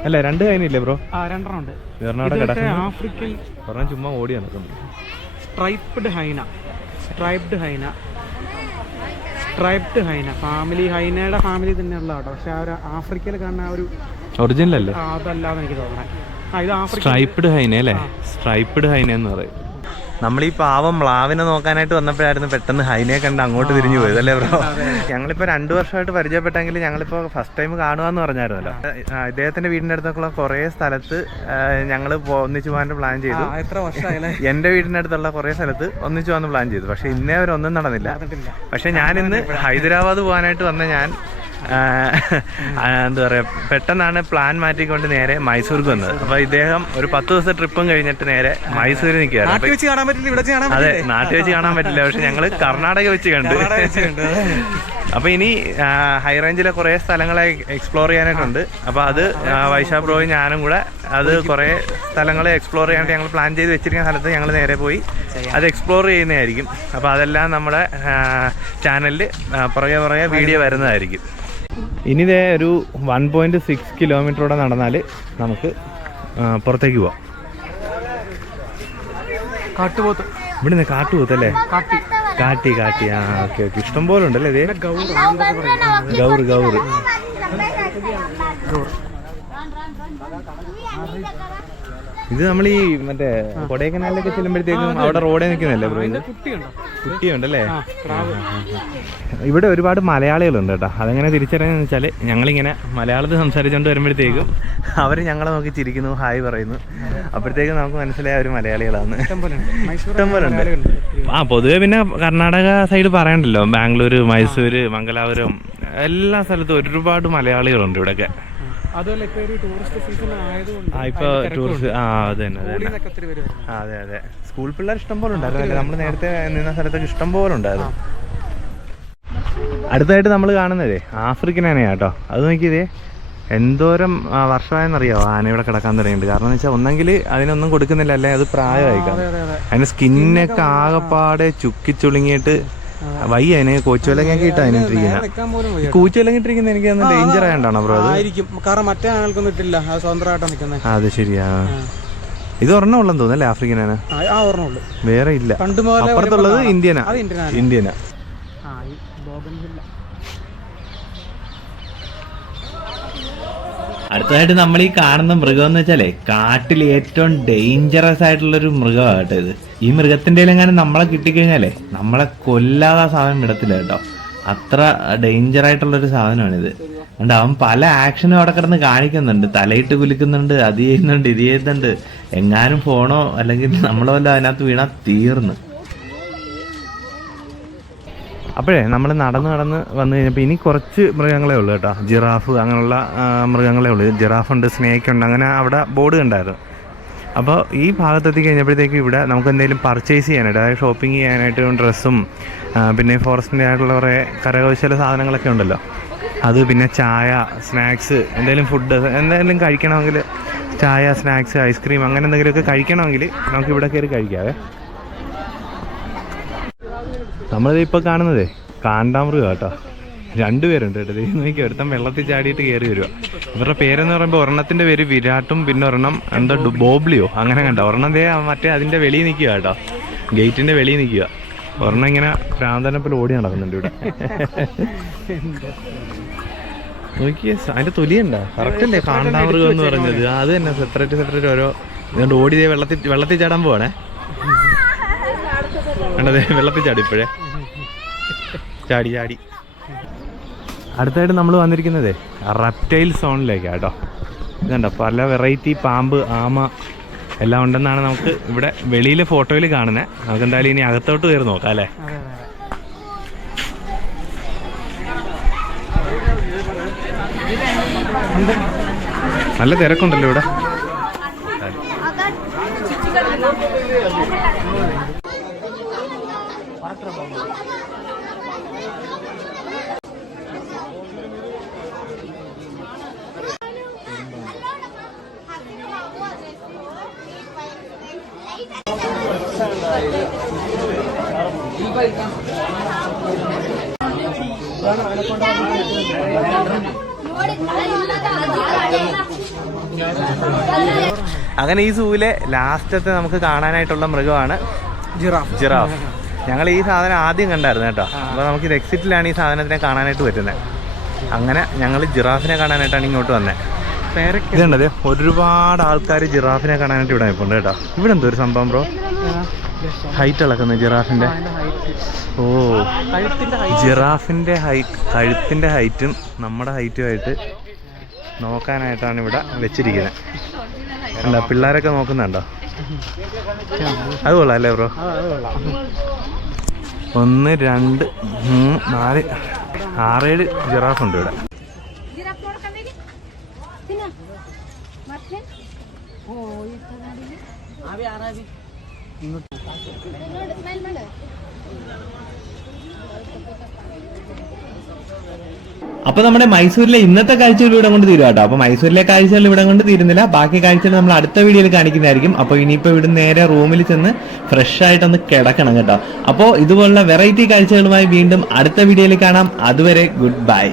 അല്ല 2 ഹൈനയില്ലേ ബ്രോ? 2 ഉണ്ട്. വേറെ കിടക്കുന്നു. ചുമ്മാ ഓടി നടക്കുന്നു. സ്ട്രൈപ്ഡ് ഹൈന ഫാമിലി, ഹൈനയുടെ ഫാമിലി തന്നെയുള്ള കേട്ടോ. പക്ഷെ ആ ഒരു ആഫ്രിക്കയിൽ കാണുന്ന ആ ഒരു ഒറിജിനൽ അല്ലേ? അതല്ലാതെ എനിക്ക് തോന്നണേ. ഇത് സ്ട്രൈപ്ഡ് ഹൈന അല്ലേ? സ്ട്രൈപ്ഡ് ഹൈന എന്ന് പറയും. നമ്മൾ ഈ പാവം മ്ലാവിനെ നോക്കാനായിട്ട് വന്നപ്പോഴായിരുന്നു പെട്ടെന്ന് ഹൈനയെ കണ്ട് അങ്ങോട്ട് തിരിഞ്ഞു പോയത് അല്ലേ ബ്രോ? ഞങ്ങളിപ്പോൾ 2 വർഷമായിട്ട് പരിചയപ്പെട്ടെങ്കിൽ ഞങ്ങളിപ്പോൾ ഫസ്റ്റ് ടൈം കാണുകയെന്ന് പറഞ്ഞായിരുന്നല്ലോ. ഇദ്ദേഹത്തിന്റെ വീടിൻ്റെ അടുത്തൊക്കെയുള്ള കുറേ സ്ഥലത്ത് ഞങ്ങൾ ഒന്നിച്ചു പോകാൻ പ്ലാൻ ചെയ്തു. എൻ്റെ വീടിൻ്റെ അടുത്തുള്ള കുറേ സ്ഥലത്ത് ഒന്നിച്ചു പോകാൻ പ്ലാൻ ചെയ്തു. പക്ഷേ ഇന്നേ അവരൊന്നും നടന്നില്ല. പക്ഷേ ഞാനിന്ന് ഹൈദരാബാദ് പോകാനായിട്ട് വന്ന ഞാൻ എന്താ പറയുക, പെട്ടെന്നാണ് പ്ലാൻ മാറ്റിക്കൊണ്ട് നേരെ മൈസൂർക്ക് വന്നത്. അപ്പോൾ ഇദ്ദേഹം ഒരു 10 ദിവസത്തെ ട്രിപ്പും കഴിഞ്ഞിട്ട് നേരെ മൈസൂരിൽ നിൽക്കുകയാണ്. അതെ, നാട്ടിൽ വെച്ച് കാണാൻ പറ്റില്ല, പക്ഷെ ഞങ്ങൾ കർണാടക വെച്ച് കണ്ടു. അപ്പോൾ ഇനി ഹൈ റേഞ്ചിലെ കുറേ സ്ഥലങ്ങളെ എക്സ്പ്ലോർ ചെയ്യാനായിട്ടുണ്ട്. അപ്പോൾ അത് വൈശാഖ് ബ്രോയും ഞാനും കൂടെ അത് കുറേ സ്ഥലങ്ങൾ എക്സ്പ്ലോർ ചെയ്യാനായിട്ട് ഞങ്ങൾ പ്ലാൻ ചെയ്ത് വെച്ചിരിക്കുന്ന സ്ഥലത്ത് ഞങ്ങൾ നേരെ പോയി അത് എക്സ്പ്ലോർ ചെയ്യുന്നതായിരിക്കും. അപ്പോൾ അതെല്ലാം നമ്മുടെ ചാനലിൽ പുറകെ വീഡിയോ വരുന്നതായിരിക്കും. ഇനി ഇതേ ഒരു 1.6 കിലോമീറ്ററോടെ നടന്നാൽ നമുക്ക് പുറത്തേക്ക് പോവാം. കാട്ടുപോത്ത്, ഇവിടുന്ന് കാട്ടുപോത്തല്ലേ? കാട്ടി ആ ഓക്കെ. ഇഷ്ടം പോലെ ഉണ്ടല്ലേ ഇതേ? ഗൗർ ഇത് നമ്മൾ ഈ മറ്റേ കൊടൈക്കനാലിലൊക്കെ ചെല്ലുമ്പോഴത്തേക്കും അവിടെ റോഡേ നിൽക്കുന്നല്ലേ ബ്രോ? ഇത് കുട്ടിയുണ്ടല്ലേ? ഇവിടെ ഒരുപാട് മലയാളികളുണ്ട് കേട്ടോ. അതെങ്ങനെ തിരിച്ചറിയാന്ന് വെച്ചാൽ ഞങ്ങളിങ്ങനെ മലയാളത്തിൽ സംസാരിച്ചുകൊണ്ട് വരുമ്പോഴത്തേക്കും അവർ ഞങ്ങളെ നോക്കി ചിരിക്കുന്നു, ഹായ് പറയുന്നു. അപ്പോഴത്തേക്കും നമുക്ക് മനസ്സിലായ ഒരു മലയാളികളാണ്. ഇഷ്ടം പോലെ ഉണ്ട്. പൊതുവെ പിന്നെ കർണാടക സൈഡ് പറയണ്ടല്ലോ, ബാംഗ്ലൂർ, മൈസൂർ, മംഗലാപുരം എല്ലാ സ്ഥലത്തും ഒരുപാട് മലയാളികളുണ്ട് ഇവിടെയൊക്കെ. ഇപ്പൊ ടൂറിസ്റ്റ് അത് തന്നെ അതെ. സ്കൂൾ പിള്ളേർ ഇഷ്ടം പോലെ ഉണ്ടായിരുന്നു. നമ്മൾ നേരത്തെ നിന്ന സ്ഥലത്തൊക്കെ ഇഷ്ടം പോലെ ഉണ്ടായിരുന്നു. അടുത്തായിട്ട് നമ്മൾ കാണുന്നതേ ആഫ്രിക്കൻ ആനയാ കേട്ടോ. അത് നോക്കിയതേ എന്തോരം വർഷമായെന്നറിയാമോ ആന ഇവിടെ കിടക്കാൻ തുടങ്ങിയിട്ട്. കാരണം എന്ന് വെച്ചാൽ ഒന്നെങ്കിൽ അതിനൊന്നും കൊടുക്കുന്നില്ല, അല്ലെ അത് പ്രായമായിക്കാം. അതിന് സ്കിന്നൊക്കെ ആകെപ്പാടെ ചുക്കിച്ചുളുങ്ങിയിട്ട് വയ്യ. അതിന് കോച്ചുവലൊക്കെ ഇട്ടാ അതിനിട്ടിരിക്കുന്നത്. കൂച്ചുവലൊക്കെ ഇട്ടിരിക്കുന്നത് എനിക്ക് ഡേഞ്ചർ ആയതുകൊണ്ടാണോ ബ്രോ? കാരണം മറ്റേ ആൾക്കൊന്നും ഇട്ടില്ല, സ്വന്തമായിട്ടാണ് നിൽക്കുന്നത്. അത് ശരിയാ. ഇത് ഒരെണ്ണം ഉള്ളെന്ന് തോന്നുന്നല്ലേ ആഫ്രിക്കൻ ആന? വേറെ ഇല്ല. അപ്പുറത്തുള്ളത് ഇന്ത്യനാ. അടുത്തതായിട്ട് നമ്മൾ ഈ കാണുന്ന മൃഗം എന്ന് വെച്ചാലേ കാട്ടിൽ ഏറ്റവും ഡേഞ്ചറസ് ആയിട്ടുള്ളൊരു മൃഗമാണ് കേട്ടോ ഇത്. ഈ മൃഗത്തിന്റെ എങ്ങാനും നമ്മളെ കിട്ടിക്കഴിഞ്ഞാലേ നമ്മളെ കൊല്ലാതെ ആ സാധനം വിടത്തില്ല കേട്ടോ. അത്ര ഡേഞ്ചർ ആയിട്ടുള്ളൊരു സാധനമാണിത്. അതുകൊണ്ട് അവൻ പല ആക്ഷനും അവിടെ കിടന്ന് കാണിക്കുന്നുണ്ട്. തലയിട്ട് കുലുക്കുന്നുണ്ട്, അത് ചെയ്യുന്നുണ്ട്, ഇത് ചെയ്യുന്നുണ്ട്. എങ്ങാനും ഫോണോ അല്ലെങ്കിൽ നമ്മളോ വല്ല അതിനകത്ത് വീണാൽ തീർന്ന്. അപ്പോഴേ നമ്മൾ നടന്ന് വന്നു കഴിഞ്ഞപ്പോൾ ഇനി കുറച്ച് മൃഗങ്ങളേ ഉള്ളൂ കേട്ടോ. ജിറാഫ് അങ്ങനെയുള്ള മൃഗങ്ങളേ ഉള്ളൂ. ജിറാഫുണ്ട്, സ്നേക്ക് ഉണ്ട്, അങ്ങനെ അവിടെ ബോർഡ് കണ്ടായിരുന്നു. അപ്പോൾ ഈ ഭാഗത്തെത്തി കഴിഞ്ഞപ്പോഴത്തേക്കും ഇവിടെ നമുക്ക് എന്തെങ്കിലും പർച്ചേസ് ചെയ്യാനായിട്ട്, അതായത് ഷോപ്പിംഗ് ചെയ്യാനായിട്ട് ഡ്രസ്സും പിന്നെ ഫോറസ്റ്റിൻ്റെ ആയിട്ടുള്ള കുറേ കരകൗശല സാധനങ്ങളൊക്കെ ഉണ്ടല്ലോ, അത് പിന്നെ ചായ, സ്നാക്സ്, എന്തെങ്കിലും ഫുഡ് എന്തെങ്കിലും കഴിക്കണമെങ്കിൽ ചായ, സ്നാക്സ്, ഐസ്ക്രീം അങ്ങനെ എന്തെങ്കിലുമൊക്കെ കഴിക്കണമെങ്കിൽ നമുക്ക് ഇവിടെ കയറി കഴിക്കാവേ. നമ്മളിത് ഇപ്പോൾ കാണുന്നതേ കാണ്ടാമൃഗം കേട്ടോ. 2 പേരുണ്ട് കേട്ടോ. നോക്കി ഒരുത്തം വെള്ളത്തിൽ ചാടിയിട്ട് കയറി വരിക. ഇവരുടെ പേരെന്ന് പറയുമ്പോൾ ഒരെണ്ണത്തിൻ്റെ പേര് വിരാട്ടും, പിന്നെ ഒരെണ്ണം എന്താ ബോബ്ലിയോ അങ്ങനെ കണ്ടോ. ഒരെണ്ണം മറ്റേ അതിൻ്റെ വെളിയിൽ നിൽക്കുക കേട്ടോ, ഗേറ്റിൻ്റെ വെളിയിൽ നിൽക്കുക. ഒരെണ്ണം ഇങ്ങനെ പ്രാന്തനപ്പിൽ ഓടി നടക്കുന്നുണ്ട് ഇവിടെ. നോക്കിയ അതിൻ്റെ തൊലിയുണ്ടോ? കറക്റ്റല്ലേ കാണ്ടാമൃഗം എന്ന് പറഞ്ഞത്? അത് തന്നെ സെപ്പറേറ്റ് ഓരോ ഇതുകൊണ്ട് ഓടി വെള്ളത്തിൽ ചാടാൻ പോവാണേ. വേണ്ടതേ വെള്ളത്തിൽ ചാടി, ഇപ്പോഴേ ചാടി. അടുത്തായിട്ട് നമ്മൾ വന്നിരിക്കുന്നതേ റെപ്റ്റൈൽ സോണിലേക്കാണ് കേട്ടോ. ഇതുണ്ടോ പല വെറൈറ്റി പാമ്പ്, ആമ എല്ലാം ഉണ്ടെന്നാണ് നമുക്ക് ഇവിടെ വെളിയിൽ ഫോട്ടോയിൽ കാണുന്നത്. നമുക്ക് എന്തായാലും ഇനി അകത്തോട്ട് കയറി നോക്കാം അല്ലേ. നല്ല തിരക്കുണ്ടല്ലോ ഇവിടെ. അങ്ങനെ ഈ സൂവിലെ ലാസ്റ്റത്തെ നമുക്ക് കാണാനായിട്ടുള്ള മൃഗമാണ് ജിറാഫ്. ഞങ്ങൾ ഈ സാധനം ആദ്യം കണ്ടായിരുന്നു കേട്ടോ. അപ്പോൾ നമുക്കിത് എക്സിറ്റിലാണ് ഈ സാധനത്തിനെ കാണാനായിട്ട് പറ്റുന്നത്. അങ്ങനെ ഞങ്ങൾ ജിറാഫിനെ കാണാനായിട്ടാണ് ഇങ്ങോട്ട് വന്നത്. ഇതുണ്ടത് ഒരുപാട് ആൾക്കാർ ജിറാഫിനെ കാണാനായിട്ട് ഇവിടെ നിൽപ്പുണ്ട് കേട്ടോ. ഇവിടെ എന്തോ ഒരു സംഭവം ബ്രോ, ഹൈറ്റ് അളക്കുന്നത് ജിറാഫിൻ്റെ. ഓ, ജിറാഫിൻ്റെ കഴുത്തിൻ്റെ ഹൈറ്റും നമ്മുടെ ഹൈറ്റുമായിട്ട് നോക്കാനായിട്ടാണ് ഇവിടെ വെച്ചിരിക്കുന്നത്. അല്ല പിള്ളേരൊക്കെ നോക്കുന്നുണ്ടോ? അത് കൊള്ളാം അല്ലേ ബ്രോ? 1 2 3 4 6-7 ജിറാഫ് ഉണ്ട് ഇവിടെ. അപ്പൊ നമ്മുടെ മൈസൂരിലെ ഇന്നത്തെ കാഴ്ചകൾ ഇവിടെ കൊണ്ട് തീരും കേട്ടോ. അപ്പൊ മൈസൂരിലെ കാഴ്ചകൾ ഇവിടെ കൊണ്ട് തീരുന്നില്ല, ബാക്കി കാഴ്ചകൾ നമ്മൾ അടുത്ത വീഡിയോയിൽ കാണിക്കുന്നതായിരിക്കും. അപ്പൊ ഇനിയിപ്പോ ഇവിടെ നേരെ റൂമിൽ ചെന്ന് ഫ്രഷ് ആയിട്ടൊന്ന് കിടക്കണം കേട്ടോ. അപ്പോൾ ഇതുപോലുള്ള വെറൈറ്റി കാഴ്ചകളുമായി വീണ്ടും അടുത്ത വീഡിയോയിൽ കാണാം. അതുവരെ ഗുഡ് ബൈ.